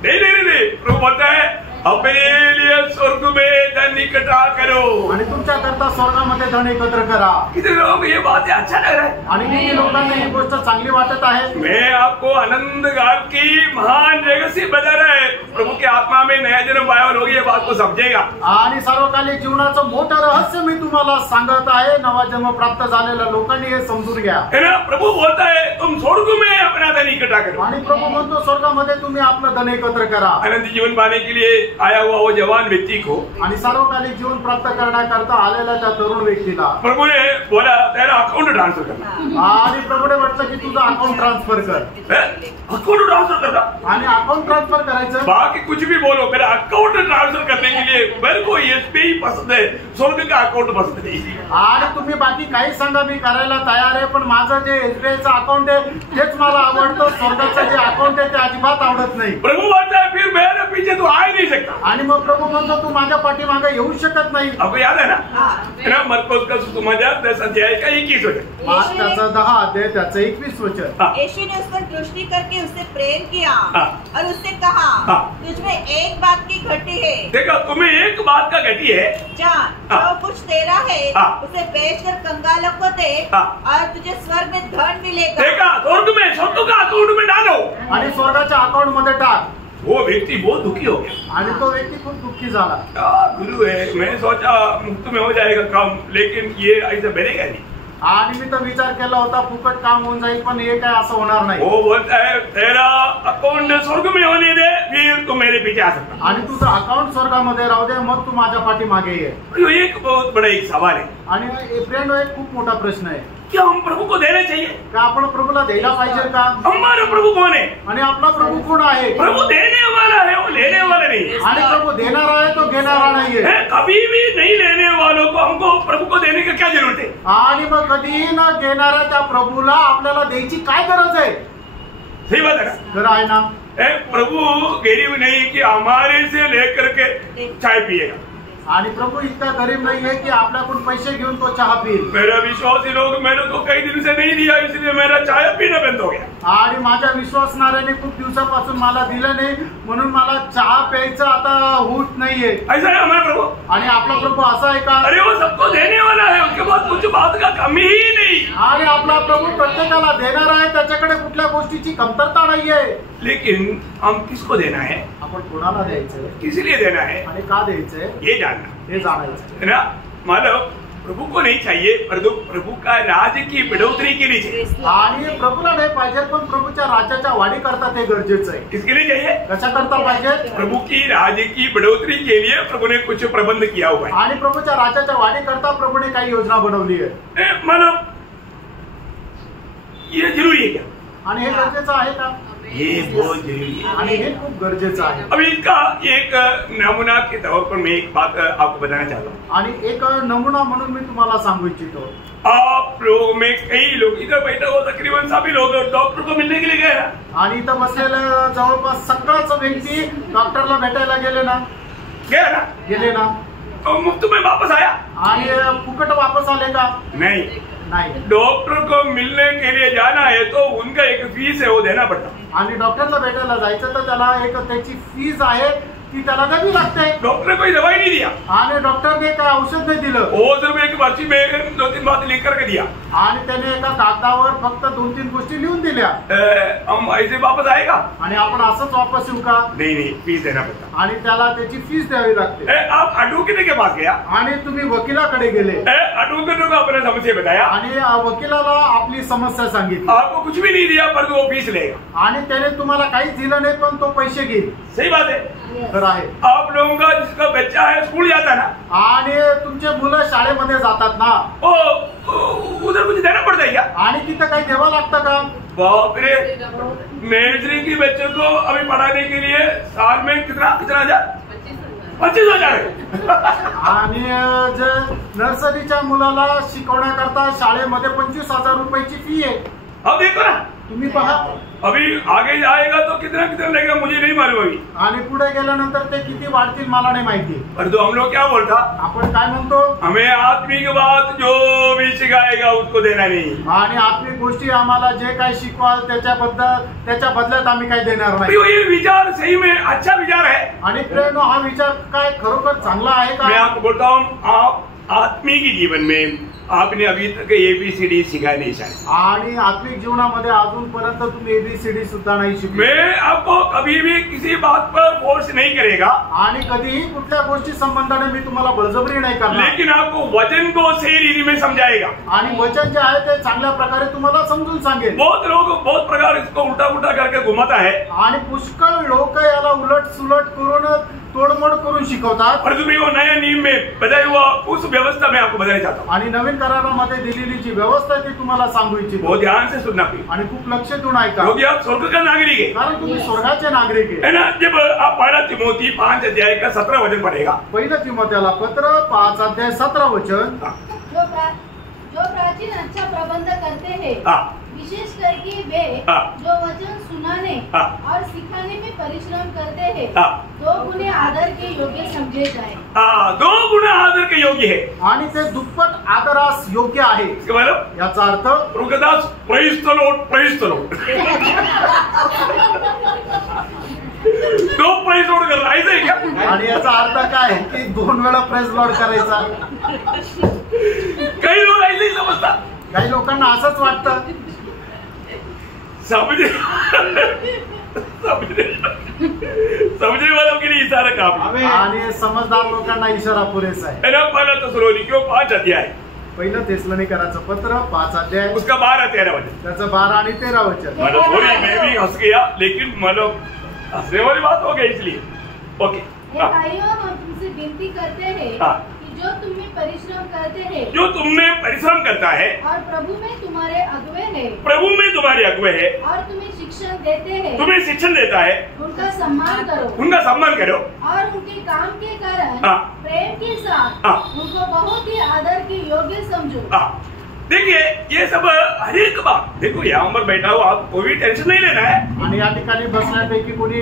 नहीं. प्रभु बोलता है अपने लिए स्वर्ग में धन इकट्ठा करो. आणि तुमच्या करता स्वर्गामध्ये धन एकत्र करा. कितने लोगों को ये बात अच्छा लग रहा है. आणि किती लोकांना ही गोष्ट चांगली वाटत आहे. मैं आपको आनंद काल की महान रहस्य बता रहा है. प्रभु की आत्मा में नया जन्म पाया हुआ लोग ये बात को समझेगा. आणि सार्वकालिक जीवनाचं मोठं रहस्य मी तुम्हाला सांगत आहे. नवा जन्म प्राप्त झालेल्या लोकांनी हे समजून घ्या. है ना. प्रभु बोलता है तुम स्वर्ग में अपना धन इकट्ठा करो. आणि प्रभु म्हणतो स्वर्गामध्ये तुम्ही आपलं धन एकत्र करा. अनंत जीवन पाने के लिए आया हुआ वो जवान व्यक्ति को, आणि सार्वकालिक जीवन प्राप्त करण्याकरता आलेल्या त्या तरुण व्यक्तीला प्रभु ने बोला तेरा अकाउंट ट्रांसफर करना. आणि प्रभुने म्हटलं की तुझं अकाउंट ट्रान्सफर कर. अकाउंट ट्रांसफर करना. आणि अकाउंट ट्रान्सफर करायचं. बाकी कुछ भी बोलो, मेरा अकाउंट ट्रांसफर करने के लिए मेरे को एसबीआई पसंद है, स्वर्ग का अकाउंट पसंद नहीं. आणि तुम्ही बाकी काही सांगा मी करायला तयार आहे, पण माझं जे एसबीआयचं अकाउंट आहे तेच मला आवडतं. स्वर्गाचं जे अकाउंट आहे ते अजिबात आवडत नाही. प्रभु बोलता है फिर मेरे पीछे तू आ ही नहीं सकता. सकता। आणि मग प्रभू म्हणतो तू माझ्या पाठीमागे येऊ शकत नाही। आपको याद है ना? हाँ। है ना? मरकुस का सुसमाचार 10 अध्याय का 21 वचन। मार्क त्याचा 10 अध्याय त्याचं 21 वचन। हाँ। यीशु ने उस पर दृष्टि करके उससे प्रेम किया हाँ। और उससे कहा, हाँ। तुझमें एक बात की घटी है, देखो तुम्हें एक बात का घटी है, जान हाँ। जो कुछ तेरा है हाँ। उसे बेचकर कंगालों को दे हाँ। और तुझे स्वर्ग में धन मिलेगा। देखा स्वर्ग का अकाउंट में डालो। आणि स्वर्गाच्या अकाउंट मध्ये टाक। वो व्यक्ति बहुत दुखी हो गया आणि तो व्यक्ती खूप दुःखी झाला। गुरु है, मैं सोचा मुफ्त में हो जाएगा काम, लेकिन ये ऐसा बनेगा नहीं। आणि मी तर विचार केला होता फुकट काम होऊन जाईल, पण हे काय असं होणार नाही। वो बोलता है तेरा अकाउंट स्वर्ग में होने दे, फिर तू मेरे पीछे आ सकता। आणि तुझं अकाउंट स्वर्गामध्ये राहू दे, मग तू माझ्या पाठीमागे ये। ये एक बहुत बड़ा एक सवाल है, आणि फ्रेंड एक खूप मोठा प्रश्न आहे, क्या हम प्रभु को देना चाहिए? का आपण प्रभूला द्यायला पाहिजे का? हमारा प्रभु कौन है? आणि आपला प्रभू कोण आहे? प्रभु देने वाला है, वो लेने वाला नहीं है। आणि प्रभू देणारा आहे, तो घेणारा नाहीये। कभी भी नहीं लेने वालों को हमको प्रभु को देने की क्या जरूरत है? आणि मग कधी न घेणाऱ्या त्या प्रभूला आपल्याला द्यायची काय गरज आहे? सही बात है ना? खरं आहे ना? प्रभु गरीब नहीं कि हमारे से लेकर के चाय पिएगा। आणि प्रभू इतका गरीब नाहीये की आपल्याकडून पैसे घेऊन तो चहा पिईल। मेरा विश्वासी लोग मैंने तो कई दिन से नहीं दिया, इसलिए मेरा चाय पीना बंद हो गया। आणि माझ्या विश्वासणाऱ्याने खूप दिवसापासून मला दिलं नाही, म्हणून मला चहा प्यायचं आता होत नाहीये। ऐसा है हमारा प्रभु? आणि आपला प्रभू असा आहे का? अरे वो सबको देने वाला है, उसके बाद कुछ बात का कमी ही नहीं। आणि आपला प्रभू प्रत्येकाला देणार आहे, त्याच्याकडे कुठल्या गोष्टीची कमतरता नाहीये। लेकिन हम किसको देना है, आपण कोणाला द्यायचंय, किस लिए देना है, आणि का द्यायचंय ये जानना हे जाणायचं है ना। मतलब प्रभु को नहीं चाहिए, परंतु प्रभु का राज्य की बढ़ोतरी के लिए चाहिए। आणि प्रभूला नाही पाहिजे, पण प्रभूच्या राज्याच्या वाढी करता ते गरजेचं आहे। किसके लिए चाहिए? कशा करता पाहिजे? प्रभु की राज्य की बढ़ोतरी के लिए प्रभु ने कुछ प्रबंध किया हुआ है। आणि प्रभूच्या राज्याच्या वाढी करता प्रभूने काही योजना बनवली आहे। मतलब ये जरूरी है क्या? आणि हे गरजेचं आहे का? ये बहुत जरूरी है। आणि हे खूप गरजेचं आहे। अब इसका एक नमूना के तौर पर मैं एक बात आपको बताना चाहता हूँ। आणि एक नमुना म्हणून मी तुम्हाला सांगू इच्छितो। आप लोग में कई लोग इधर बैठा हो, तकरीबन सभी लोग डॉक्टर को मिलने के लिए गए ना, आणि इथं बसलेलं जवळपास सगळंच व्यक्ती डॉक्टरला भेटायला गेले ना? गया ना? गेले ना? और मुफ्त में वापस आया? आणि फुकट वापस आले का? नहीं। नाही। डॉक्टर को मिलने के लिए जाना है तो उनका एक फीस है, वो देना पड़ता। आणि डॉक्टरला भेटायला जायचं तर त्याला एक त्याची फीस आहे, ती त्याला द्यावी लागते। डॉक्टर ने कोई दवाई नहीं दिया, आणि डॉक्टरने काय औषध नाही दिलं, वो सिर्फ एक पर्ची में 2-3 बात लिख करके दिया। आणि त्याने एका कागदावर फक्त 2-3 गोष्टी लिहून दिल्या। हम ऐसे वापस आएगा? आणि आपण असंच वापस येऊ का? नहीं, फीस देना पड़ता। आणि त्याला त्याची फीस द्यावी लागते। आप एडवोकेट के पास गया, आणि तुम्ही वकिलाकडे गेले, एडवोकेट को अपने समस्या बताया, आणि वकिलाला आपली समस्या सांगितली, आपको कुछ भी नहीं दिया पर वो फीस लेगा, आणि त्याने तुम्हाला काहीच दिलं नाही, पण तो पैसे घेईल। सही बात है। खरं आहे। आप लोगों का जिसका बच्चा है स्कूल जाता है ना, आणि तुमचे मुलं शाळेमध्ये जातात ना, ओ उधर कुछ देना पड़ता है क्या? आणि तिथं काही द्यावं लागतं का? बाप रे, नर्सरी के बच्चों को अभी पढ़ाने के लिए साल में कितना हजार? 25,000 है। आणि जे नर्सरीच्या मुलाला शिकवण्याकरता शाळेमध्ये 25,000 रुपयाची फी आहे। अब देखो ना, तुम्ही पहा, अभी आगे जाएगा तो कितना लगेगा मुझे नहीं मालूम अभी, आणि पुढे गेल्यानंतर ते किती वाढतील मला नाही माहिती। पर तो हम लोग क्या बोलता, आपण काय म्हणतो, हमें आत्मिक बात जो भी सिखाएगा उसको देना नहीं। आणि आत्मिक गोष्टी आम्हाला जे काय शिकवाल त्याच्या बदल्यात आम्ही काही देणार नाही। तो ये विचार सही में अच्छा विचार है। आणि प्रेरणा हा विचार काय खरोखर चांगला आहे मैं का? आपको बोलता हूँ, आप आत्मिक जीवन में आपने अभी तक ABCD सिखाया नहीं शायद, आणि आत्मिक जीवनामध्ये अजूनपर्यंत तुम्ही ABCD सुद्धा नाही शिकले। मैं आपको कभी भी किसी बात पर फोर्स नहीं करेगा, आणि कधीही कुठल्या गोष्टी संबंधाने मी तुम्हाला बळजबरी नाही करणार, लेकिन आपको वचन को सही रीति में समझाएगा। आणि वचन जे आहे ते चांगल्या प्रकारे तुम्हाला समजून सांगेल। बहुत लोग बहुत प्रकार इसको उल्टा उल्टा करके घुमाता है, आणि पुष्कळ लोक याला उलट सुलट करून तोडमोड करून शिकवतात। और तुम्हें वो नया नियम में बताया हुआ उस व्यवस्था में आपको बताना चाहता हूँ। आणि नवीन करारामध्ये दिलेली जी व्यवस्था आहे ती तुम्हाला सांगू इच्छितो। बहुत ध्यान से सुनना प्लीज, आणि खूप लक्ष देऊन ऐका, क्योंकि आप स्वर्ग का नागरिक है, कारण तुम्ही स्वर्गाचे नागरिक आहे। है ना। जब आप 1 तिमोथी 5 अध्याय का 17 वचन पढ़ेगा, पहिलं तिमोथेला पत्र 5 अध्याय 17 वचन, जो प्राचीन अच्छा प्रबंध करते हैं, हाँ, विशेष करके वे जो वचन सुनाने और सिखाने में परिश्रम करते हैं 2 गुणे आदर के योग्य समझे जाए। 2 गुणे आदर के योग्य है आणि ते दुप्पट आदरास योग्य आहे। याचा अर्थ Prabhudas praise the Lord, praise the Lord. 2 praise Lord करायचं आहे का? आणि याचा अर्थ काय की 2 वेळा प्रेज लॉर्ड करायचा? काही लोक ऐसे समजतात, काही लोकांना असंच वाटतं। समझे वालों के लिए इशारा काफी। आणि समजदार लोकांना इशारा पुरेसा आहे। पहिला तेसलोनिकियों 5 अध्याय, पहिलं तेसलोनिकराचं पत्र 5 अध्याय, उसका 12-13 वचन, त्याचं 12 आणि 13 वचन। मतलब सॉरी मैं भी हंस गया, लेकिन मतलब हंसने वाली बात हो गई इसलिए। ओके, भाइयों हम तुमसे विनती करते हैं कि जो तुमने परिश्रम करते हैं, जो तुमने परिश्रम करता है और प्रभु में तुम्हारे अगुवे है, प्रभु में तुम्हारे अगुवे है, और तुम्हें शिक्षण देते हैं, तुम्हें शिक्षण देता है, उनका सम्मान करो, उनका सम्मान करो, और उनके काम के कारण प्रेम के साथ उनको बहुत ही आदर के योग्य समझो। देखिए ये सब हर एक बात, देखो यहाँ पर बैठा हो, आप कोई टेंशन नहीं लेना है। आणि या ठिकाणी बसण्यापैकी कोणी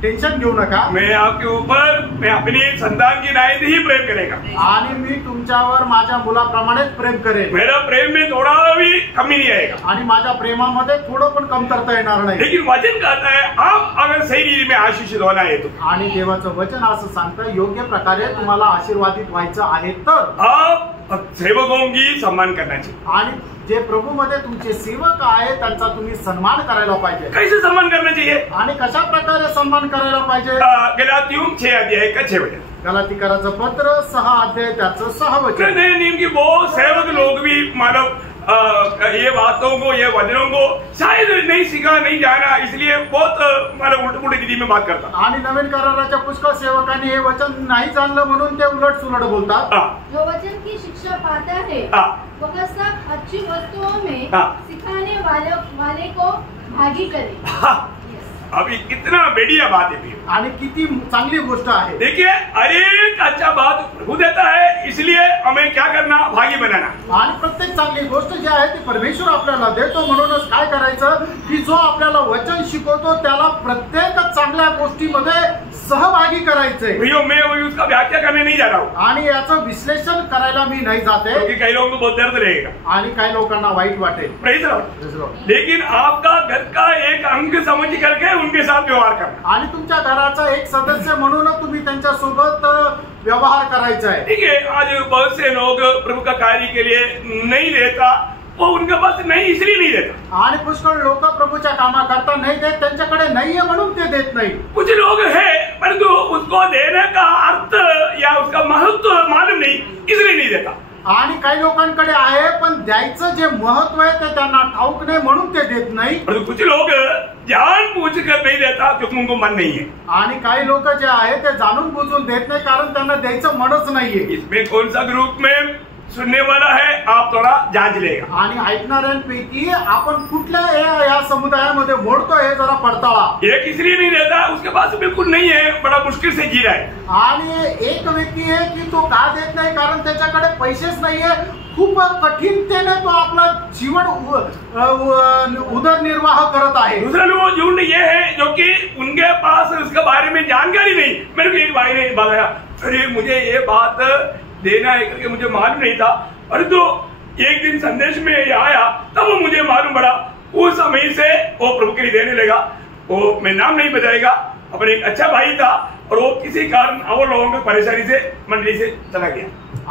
टेंशन घेऊ नका। मैं आपके ऊपर, मैं अपनी संतान की नाई ही प्रेम करेगा, आणि मी तुमच्यावर माझ्या मुलाप्रमाणेच प्रेम करेन। मेरा प्रेम में थोड़ा भी कमी नहीं आएगा, आणि माझ्या प्रेमामध्ये थोडं पण कमतरता येणार नाही। लेकिन वचन कहता है आप अगर सही रीति में आशीषित होना है तो, आणि देवाचं वचन असं सांगतं योग्य प्रकारे तुम्हाला आशीर्वादित व्हायचं आहे तर आप सेवकों की सम्मान करना चाहिए। आणि जे प्रभू मध्ये तुमचे सेवक आहे त्यांचा तुम्ही सन्मान करायला पाहिजे। कैसे सम्मान करना चाहिए आणि कशा प्रकारे सन्मान करायला पाहिजे? गलातियों 6 अध्याय का 6 वचन, गलातीकराचं पत्र 6 अध्याय त्याचं 6 वचन। नए नियम की बहुत सेवक लोग भी मानव ये बातों को, ये वचनों को शायद नहीं सीखा, नहीं जाना, इसलिए बहुत मानव उलट-पुलट रीति में बात करता। आणि नवीन कराराच्या पुष्कळ सेवकांनी हे वचन नाही जाणलं म्हणून ते उलट सुलट बोलतात। जो वचन की शिक्षा पाता है वह सब अच्छी वस्तुओं में सिखाने वाले को भागी करे। अभी कितना बढ़िया बात है आणि किती चांगली गोष्ट आहे। देखिए अरे अच्छा बात प्रभु देता है, इसलिए हमें क्या करना, भागी बनाना। आणि प्रत्येक चांगली गोष्ट जी आहे ती परमेश्वर आपल्याला देतो, म्हणूनच काय करायचं की जो आपल्याला वचन शिकवतो त्याला प्रत्येक चांगल्या गोष्टीमध्ये सहभागी करायचंय। भैया मैं उसका व्याख्या करने नहीं जा रहा हूँ, आणि याचं विश्लेषण करायला मी नाही जाते, क्योंकि कई लोगों को बहुत दर्द रहेगा आणि काही लोकांना वाईट वाटेल। Praise the Lord. लेकिन आपका घर का एक अंग समझ करके उनके साथ व्यवहार करना, आणि तुमच्या घराचा एक सदस्य म्हणून तुम्ही त्यांच्या सोबत व्यवहार करायचा आहे। ठीक है, आज बहुत से लोग प्रभु का कार्य के लिए नहीं देता, वो उनके पास नहीं इसलिए नहीं देता। आणि पुष्कळ लोक प्रभूच्या कामाकरता नाही देत, त्यांच्याकडे नाहीये म्हणून ते देत नाही। कुछ लोग हैं परंतु उसको देने का अर्थ या उसका महत्व मालूम नहीं, इसलिए नहीं देता। आणि काही लोकांकडे आहे पण द्यायचं जे महत्व आहे ते त्यांना ठाऊक नाही म्हणून ते देत नाही। परंतु कुछ लोग जानबूझकर नहीं देता क्योंकि उनको मन नहीं है। आणि काही लोक जे आहे ते जाणून बुजून देत नाही कारण त्यांना द्यायचं मनच नाहीये। इसमें कौन सा ग्रुप में सुनने वाला है आप थोड़ा जांच लेगा। आणि ऐकणाऱ्यांपैकी आपण कुठल्या या समुदायामध्ये मोडतो हे जरा पडताळा। एक इसलिए नहीं देता उसके पास बिल्कुल नहीं है, बड़ा मुश्किल से जी रहा है। आणि एक व्यक्ती आहे की तो का देत नाही कारण त्याच्याकडे पैसेच नाहीये, खूप कठीणतेने तो आपला जीवन उदरनिर्वाह करत आहे। दूसरा लोग झूठ ये है जो कि उनके पास उसके बारे में जानकारी नहीं। मेरे को एक भाई ने बताया, अरे मुझे ये बात देना है करके मुझे मालूम नहीं था, परंतु एक दिन संदेश में ये आया तब मुझे मालूम पड़ा। उस समय से वो प्रभु के लिए देने लगा। वो मैं नाम नहीं बताएगा, अपने एक अच्छा भाई था और वो किसी कारण और लोगों की परेशानी से मंडली से चला गया।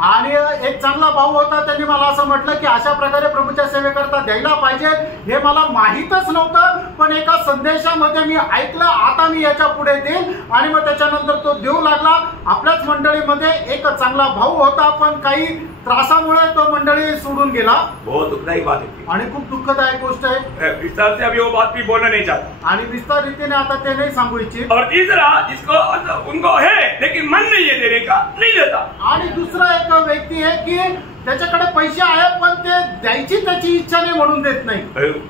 आणि एक चांगला भाऊ होता, त्यांनी मला असं म्हटलं की अशा प्रकारे प्रभूच्या सेवेकरता द्यायला पाहिजे, हे मला माहीतच नव्हतं, पण एका संदेशामध्ये मी ऐकलं, आता मी याच्या पुढे देईल। आणि मग त्याच्यानंतर तो देऊ लागला। आपल्याच मंडळीमध्ये एक चांगला भाऊ होता, पण काही त्रासामुळे तो मंडळी सोडून गेला। बहुत दुखदायी बात है आणि खूप दुःखदायक गोष्ट आहे। विस्तार से अभी वो बात भी बोलना नहीं चाहता आणि विस्तार रीतीने आता ते नाही सांगू इच्छित। और तीसरा जिसको उनको है लेकिन मन नहीं है देने का, नहीं देता। आणि दुसरा एक व्यक्ती आहे की त्याच्याकडे पैसे आहेत पण ते द्यायची त्याची इच्छा नाही म्हणून देत नाही।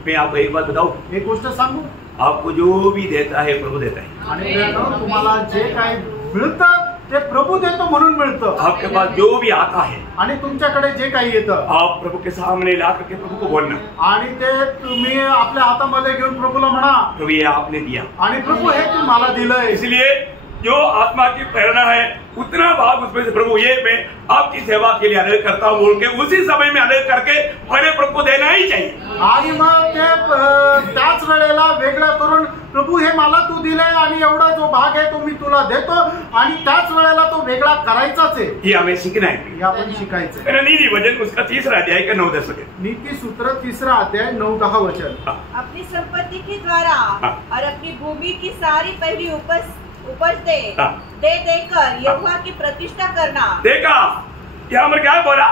मैं आपको एक बात बताऊं, एक गोष्ट सांगू, आपको जो भी देता है प्रभु देता है। आणि तुम्हाला जे काही मिळतं ते प्रभू देतो म्हणून मिळतं. आपके पास जो भी आता है आणि तुमच्याकडे जे काही येतं आप प्रभु के सामने ला करके प्रभु को बोलना, आणि ते तुम्ही आपल्या हातामध्ये घेऊन प्रभूला म्हणा, प्रभु ये आपने दिया. आणि प्रभू हे तुम्हाला दिलंय. इसलिए जो आत्मा की प्रेरणा है उतना भाग उसमें से प्रभु ये मैं आपकी सेवा के लिए अलग करता हूँ बोल के उसी समय में अलग करके पहले प्रभु को देना ही चाहिए. आणि मग ते त्याच वेळेला वेगळं करून प्रभु हे मला तू दिलंय आणि एवढा जो भाग आहे तो मी तुला देतो, आणि त्याच वेळेला तो वेगळा करायचाच आहे. ये हमें सीखना है. हे आपण शिकायचं. नीति वचन उसका 3 अध्याय का 9-10 वचन. नीति सूत्र 3 अध्याय 9-10 वचन. अपनी संपत्ति के द्वारा और अपनी भूमि की सारी पहली उपज दे देकर यहोवा की प्रतिष्ठा करना. देखा यहाँ पर क्या बोला,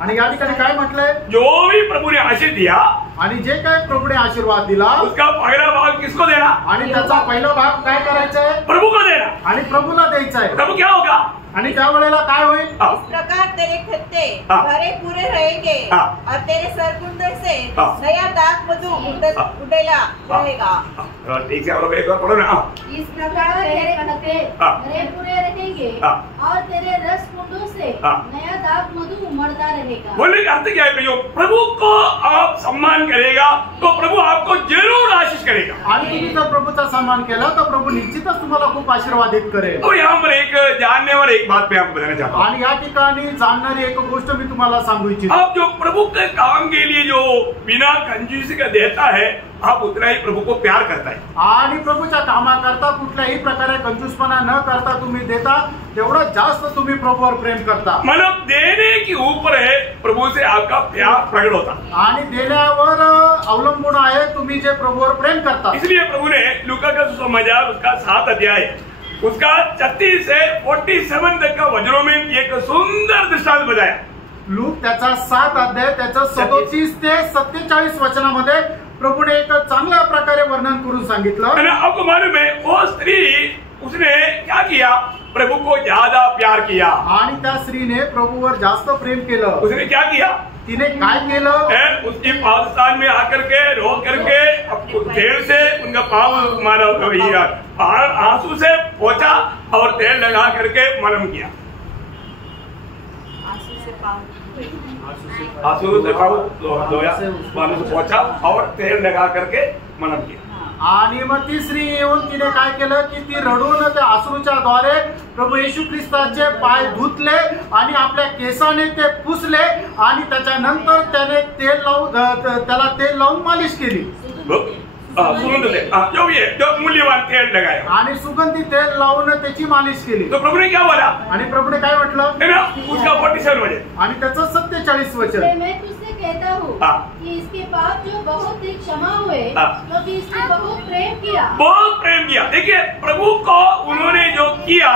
आणि या ठिकाणी काय म्हटलंय, जो भी प्रभु ने आशीष दिया आणि जे काय प्रभूने आशीर्वाद दिला उसका पहला भाग किसको देना, आणि त्याचा पहिला भाग काय करायचा आहे, प्रभु को देना. आणि प्रभूला द्यायचा आहे. प्रभु क्या होगा, आणि त्या वेळेला काय होईल, इस प्रकार तेरे खत्ते भरे पूरे रहेंगे और तेरे सरकुंड से नया दाख मधु उड़ेला रहेगा. ठीक है, और एक बार पढ़ो ना. इस प्रकार तेरे खत्ते भरे पूरे रहेंगे और तेरे रस कुंडों से नया दाख मधु उमड़ता रहेगा. बोलने का अर्थ क्या है भैया, प्रभु को आप सम्मान करेगा तो प्रभु आपको जरूर आशीष करेगा. आणि तुम्ही जर प्रभूचा सन्मान केला तर प्रभू निश्चितच तुम्हाला खूप आशीर्वादित करेल. और यहाँ पर एक जानने वाले एक बात मैं आपको बताना चाहता हूँ. आणि या ठिकाणी जाणणारी एक गोष्ट मी तुम्हाला सांगू इच्छितो. आप जो प्रभु के काम के लिए जो बिना कंजूसी का देता है आप उतना ही प्रभु को प्यार करता है. आणि प्रभूच्या कामाकरता कुठल्याही प्रकारे कंजूसपणा न करता तुम्ही देता, तेवढं जास्त तुम्ही प्रभूवर प्रेम करता. मतलब देने के ऊपर है प्रभु से आपका प्यार प्रकट होता. आणि देण्यावर अवलंबून आहे तुम्ही जे प्रभूवर प्रेम करता. इसलिए प्रभु ने लूका का सुसमाचार उसका 7 अध्याय उसका 36 से 47 तक का वचनों में एक सुंदर दृष्टांत बताया. लूक त्याचा 7 अध्याय त्याचा 37 ते 47 वचनामध्ये प्रभूने एक चांगल्या प्रकारे वर्णन करून सांगितलं. आपको मालूम है वो स्त्री उसने क्या किया, प्रभु को ज्यादा प्यार किया. आणि त्या स्त्रीने प्रभूवर जास्त प्रेम केलं. उसने क्या किया, तिने काय केलं, उसकी पाकिस्तान में आकर के रो करके तेल से उनका पाँव मारा, आंसू से पोंछा और तेल लगा करके मलम किया. आंसू से पाँव धोया, पानी से पोंछा और तेल लगा करके मलम किया. आणि मग ती स्त्री येऊन तिने काय केलं की ती रडून त्या अश्रूच्या द्वारे प्रभू येशू ख्रिस्ताचे पाय धुतले आणि आपल्या केसाने ते पुसले, आणि त्याच्यानंतर त्याने त्याला तेल लावून मालिश केली. जो मूल्यवान तेल लगाया आणि सुगंधी तेल लावून त्याची मालिश केली. तो प्रभु ने क्या बोला, आणि प्रभूने काय म्हटलं, उसका 47 वचन आणि त्याचं 47 वचन. मैं तुझसे कहता हूँ कि इसके पाप जो बहुत ही क्षमा हुए क्योंकि इसने बहुत प्रेम किया. बहुत प्रेम किया. देखिए प्रभु को उन्होंने जो किया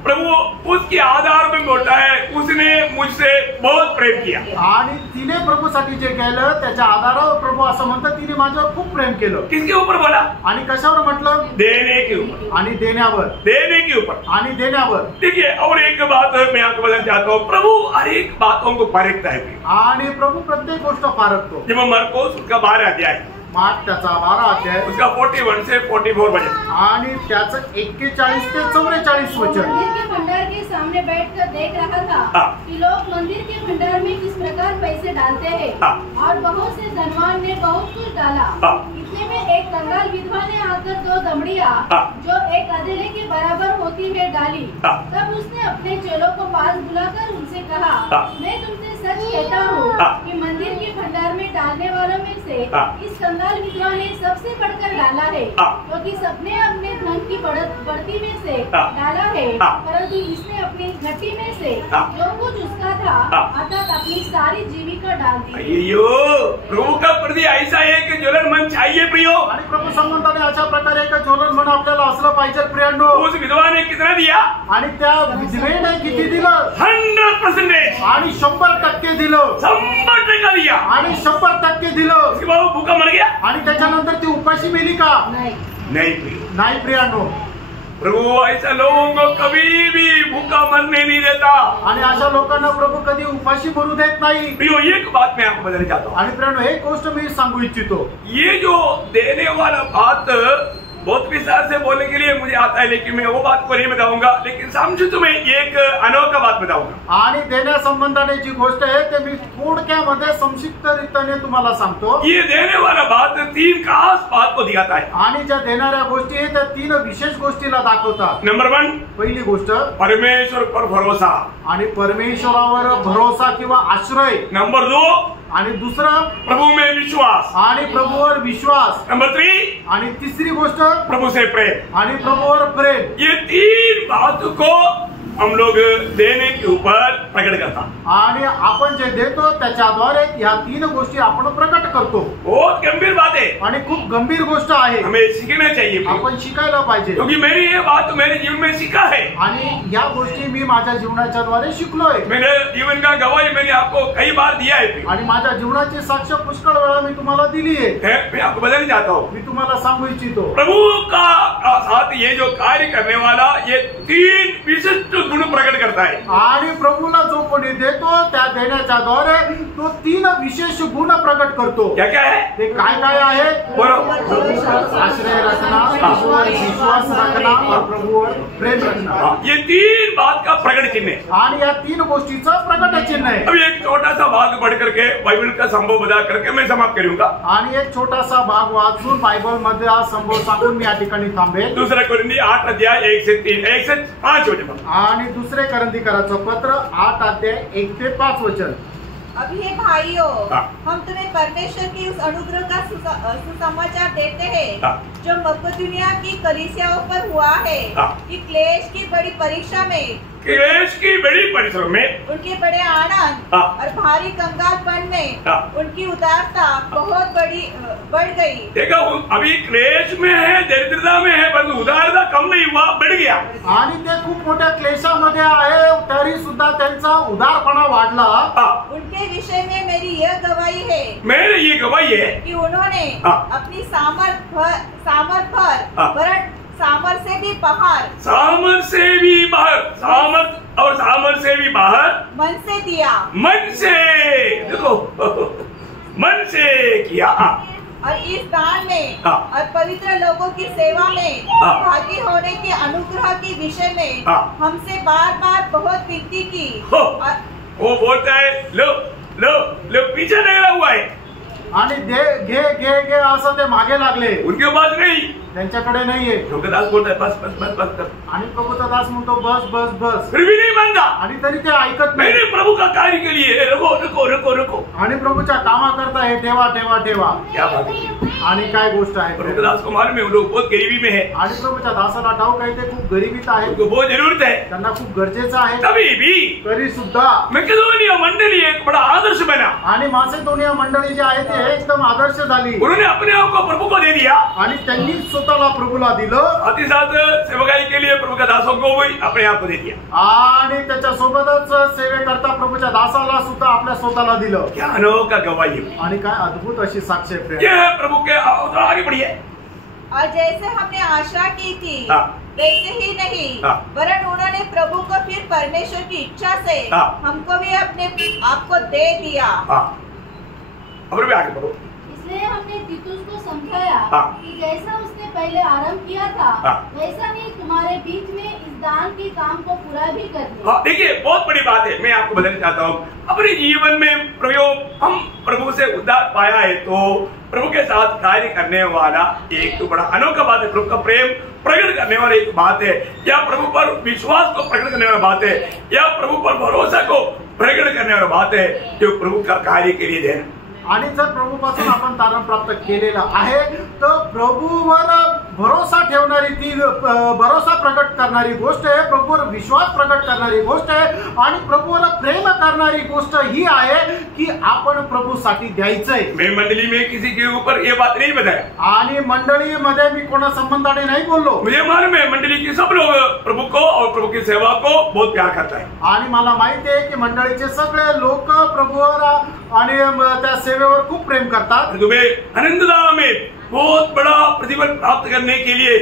प्रभु उसके आधार में बोलता है उसने मुझसे बहुत प्रेम किया. आणि तिने प्रभूसाठी जे केलं त्याच्या आधारावर प्रभू असं म्हणतात तिने माझ्यावर खूप प्रेम केलं. किसके ऊपर बोला, आणि कशावर म्हटलं, देने के ऊपर. आणि देण्यावर, देने के ऊपर आणि देण्यावर. देखिए और एक बात मैं आपको बताना चाहता हूँ, प्रभु हर एक बातों को परखता है. आणि प्रभू प्रत्येक गोष्ट पारखतो. जब मरकोस उसका 12 अध्याय मार्क त्याचा 12 अध्याय उसका 41 से 44 वचन, आणि त्याचं 41 ते 44 वचन. मंदिर के भंडार के सामने बैठकर देख रहा था कि लोग मंदिर के भंडार में किस प्रकार पैसे डालते हैं और बहुत से धनवान ने बहुत कुछ डाला. इतने में एक कंगाल विधवा ने आकर 2 दमड़ियाँ जो एक अधेले के बराबर होती है डाली. तब उसने अपने चेलों को पास बुलाकर उनसे कहा, मैं तुमसे सच कहता हूँ कि मंदिर के भंडार में डालने वालों में से इस कंगाल विधवा ने सबसे बढ़कर डाला है, क्योंकि सबने अपने धन की बढ़ती में से डाला है, परंतु इसने अपनी घटी में से जो कुछ उसका था अर्थात अपनी सारी जीविका डाल दी. प्रभु का प्रति ऐसा है कि ज्वलन मन चाहिए प्रियो. आणि प्रभू संबंधाने अशा प्रकारे एक ज्वलन मन आपल्याला असलं पाहिजे प्रियांनो. उस विधवा ने कितना दिया, आणि त्या विधवेने किती दिलं, 100%. आणि 100% दिलं, 100% दिया, आणि 100% दिलं. उसके बाद वो भूखा मर गया, आणि त्याच्यानंतर ती उपाशी मेली का, नहीं प्रियांनो. प्रभु ऐसा लोगों को कभी भी भूखा मरने नहीं देता. आणि अशा लोकांना प्रभू कधी उपाशी मरू देत नाही. प्रियो एक बात मैं आपको बताना चाहता हूँ, आणि प्रियांनो एक गोष्ट मी सांगू इच्छितो, ये जो देने वाला बात बहुत विस्तार से बोलने के लिए मुझे आता है, लेकिन मैं वो बात को नहीं बताऊंगा, लेकिन समझो तुम्हें एक अनोखा बात बताऊंगा। आणि देण्यासंबंधाने जी गोष्ट आहे ते मी थोडक्यामध्ये संक्षिप्तरित्याने तुम्हाला सांगतो। ये देने वाला बात 3 खास बात को दिखाता है। आणि ज्या देणाऱ्या गोष्टी आहेत त्या 3 विशेष गोष्टीला दाखवतात। नंबर 1, पहिली गोष्ट परमेश्वर पर भरोसा, आणि परमेश्वरावर भरोसा किंवा आश्रय। नंबर 2, आणि दुसरं प्रभु में विश्वास, आणि प्रभूवर विश्वास। नंबर 3, आणि तिसरी गोष्ट प्रभु से प्रेम। आणि प्रभूवर प्रेम। ये 3 बातों को हम लोग देने के ऊपर प्रकट करता, आणि आपण जे देतो त्याच्याद्वारे ह्या 3 गोष्टी आपण प्रकट करतो। बहुत गंभीर बात है आणि खूप गंभीर गोष्ट आहे, हमें सीखना चाहिए, आपण शिकायला पाहिजे। क्योंकि मैंने ये बात मेरे जीवन में सीखा है, आणि या गोष्टी मी माझ्या जीवनाच्या द्वारे शिकलोय। मेरे जीवन का गवाही मैंने आपको कई बार दिया है, आणि माझ्या जीवनाची साक्ष पुष्कळ वेळा मी तुम्हाला दिली आहे। मैं आपको बताना चाहता हूँ, मी तुम्हाला सांगू इच्छितो, प्रभु का साथ ये जो कार्य करने वाला ये 3 विशिष्ट गुण प्रकट करता है। आणि प्रभूला जो कोणी देतो त्या देण्याच्या द्वारे तो 3 विशेष गुण प्रकट करतो। क्या क्या है? ते काय काय आहे? बोलो। प्रभूवर आश्रय रखना, प्रभूवर विश्वास रखना और प्रभूवर प्रेम रखना। ये 3 बात का प्रकट चिन्ह है। आणि या 3 गोष्टीचं प्रकट चिन्ह आहे। अभी एक छोटा सा भाग पढ़ करके बाइबल का संभव बता करके मैं समाप्त करूंगा। आणि एक छोटासा भाग वाचून बायबल मध्ये हा संभव सांगून मी या ठिकाणी थांबेल। दूसरा कोरिन्थी 8 अध्याय 1 से 3 1 से 5 वचन। आणि दुसरे करंथीकराचं पत्र 8 अध्याय 1 ते 5 वचन। अब हे भाइयों, हम तुम्हें परमेश्वर की उस अनुग्रह का सुसमाचार देते हैं जो मकदूनिया की कलीसियाओं पर हुआ है कि क्लेश की बड़ी परीक्षा में, क्लेश की बड़ी परिश्रम में, उनके बड़े आनंद और भारी कंगालपन में उनकी उदारता बहुत बढ़ गई। देखो अभी क्लेश में है, दरिद्रता में है, परंतु उदारता कम नहीं हुआ, बढ़ गया। आणि ते खूप मोठ्या क्लेशामध्ये आहे तरी सुद्धा त्यांचा उदारपणा वाढला। उनके विषय में मेरी यह गवाही है, मेरी ये गवाही है कि उन्होंने अपनी सामर्थ वरन सामर्थ से भी बाहर, सामर्थ से भी बाहर, सामर्थ और सामर्थ से भी बाहर मन से दिया, मन से, देखो मन से किया। और इस दान में और पवित्र लोगों की सेवा में भागी होने के अनुग्रह के विषय में हमसे बार बार बहुत विनती की। वो बोलता है लो लो लो, पीछे लगा हुआ है आणि दे घे घे घे असं ते मागे लागले, उनके पास नहीं, त्यांच्याकडे नाहीये। दास बोलता है बस बस बस बस कर, आणि प्रभूचा दास म्हणतो बस बस बस, फिर भी नहीं मानता। आणि तरी ते ऐकत नाही। मैंने प्रभु का कार्य के लिए रुको रुको रुको रुको, आणि प्रभूच्या कामाकरता हे ठेवा ठेवा ठेवा। क्या बात है? आणि काय गोष्ट आहे? प्रभु के दास को मालूम है वो लोग बहुत गरीबी में है, आणि प्रभूच्या दासाला ठाऊक आहे ते खूप गरिबीत आहे, उनको बहुत जरूरत है, त्यांना खूप गरजेचं आहे। तभी भी तरी सुद्धा मकेदोनिया मंडली एक बड़ा आदर्श बना, आणि मासेदोनिया मंडळी जी आहे ते एकदम आदर्श झाली। उन्होंने अपने आप को प्रभु को दे दिया आणि त्यांनी स्वतःला प्रभूला दिलं, साथ ही साथ सेवकाई के लिए प्रभु के दासों को भी अपने आप को दे दिया। आणि त्याच्या सोबतच सेवेकरता प्रभूच्या दासाला सुद्धा आपल्या स्वतःला दिलं। क्या अनोखा गवाही है। आणि काय अद्भुत अशी साक्ष आहे प्रिय। ये है प्रभु के आगे बढ़िए। और जैसे हमने आशा की थी वैसे ही नहीं, वरन उन्होंने प्रभु को फिर परमेश्वर की इच्छा से हमको भी अपने आप को दे दिया। अब भी आगे बढ़ो। इसलिए हमने तीतुस को समझाया कि जैसा उसने पहले आरंभ किया था वैसा ही तुम्हारे बीच में इस दान के काम को पूरा भी कर दे। देखिए बहुत बड़ी बात है, मैं आपको बताना चाहता हूँ, अपने जीवन में प्रयोग हम प्रभु से उद्धार पाया है तो प्रभु के साथ कार्य करने वाला एक तो बड़ा अनोखा बात है, प्रभु का प्रेम प्रकट करने वाली एक बात है, या प्रभु पर विश्वास को प्रकट करने वाली बात है, या प्रभु पर भरोसा को प्रकट करने वाली बात है, जो प्रभु का कार्य के लिए देना। आणि जर प्रभूपासून आपण तारण प्राप्त केलेलं आहे तर प्रभूवर भरोसा ठेवणारी ती भरोसा प्रकट करणारी गोष्ट आहे, प्रभूवर विश्वास प्रकट करणारी गोष्ट आहे, आणि प्रभूवर प्रेम करणारी गोष्ट ही आहे की आपण प्रभूसाठी द्यायचंय। मैं मंडली में किसी के ऊपर ये बात नहीं बताया, आणि मंडळीमध्ये मी कोणा संबंधाने नाही बोललो। मुझे मालूम है मंडली के सब लोग प्रभु को और प्रभु की सेवा को बहुत प्यार करता है, आणि मला माहिती आहे की मंडळीचे सगळे लोक प्रभूवर आणि त्या सेवेवर खूप प्रेम करतात। तुम्हें अनंतता में बहुत बड़ा प्रतिफल प्राप्त करने के लिए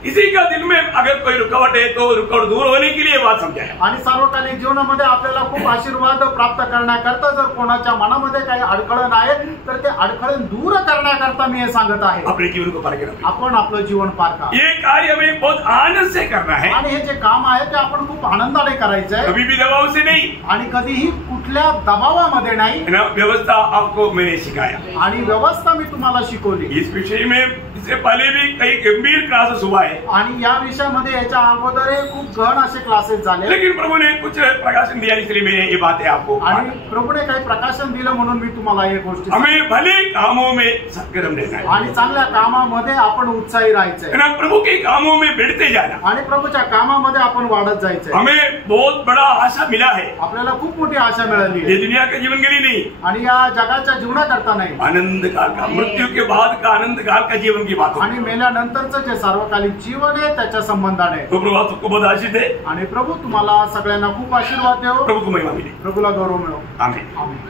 इसी का दिल में अगर कोई रुकावट है तो रुकावट दूर होने के लिए बात समझाया। आणि सार्वकालिक जीवनामध्ये आपल्याला खूप आशीर्वाद प्राप्त करण्याकरता जर कोणाच्या मनामध्ये काही अडखळण आहे तर ते अडखळण दूर करण्याकरता मी हे सांगत आहे, अपने जीवन को पार करें। आपण आपलं जीवन पार करा। ये कार्य हमें बहुत आनंद से करना है आणि हे जे काम आहे ते आपण खूप आनंदाने करायचं आहे, कभी भी दबाव से नहीं। आणि कधीही कुठल्या दबावामध्ये नाही। व्यवस्था आपको मैंने सिखाया आणि व्यवस्था मी तुम्हाला शिकवली। इस विषय में इससे पहले भी कई गंभीर क्लासेस हुआ है आणि या विषयामध्ये याच्या अगोदर खूप गहन असे क्लासेस झाले, लेकिन प्रभु ने कुछ प्रकाशन दिया इसलिए मैंने ये बातें आपको आणि प्रभूने काही प्रकाशन दिलं म्हणून मी तुम्हाला हे गोष्टी। हमें भले कामों में सत्कर्म रहना है आणि चांगल्या कामामध्ये आपण उत्साही राहायचंय, प्रभु के कामों में बढ़ते जाना, आणि प्रभूच्या कामामध्ये आपण वाढत जायचंय। हमें बहुत बड़ा आशा मिला है, आपल्याला खूप मोठी आशा मिळाली ये दुनिया के जीवन के लिए नहीं, आणि या जगाच्या जीवनाकरता नाही, आनंद काल का, मृत्यू के बाद का आनंद काल का जीवन की बात। आणि मेल्यानंतरचं जे सार्वकालिक जीवन आहे त्याच्या संबंधाने। तो प्रभु आपको बहुत आशीष दे, आणि प्रभू तुम्हाला सगळ्यांना खूप आशीर्वाद देव, प्रभु को महिमा मिले, प्रभूला गौरव मिळो। आमीन। आमीन।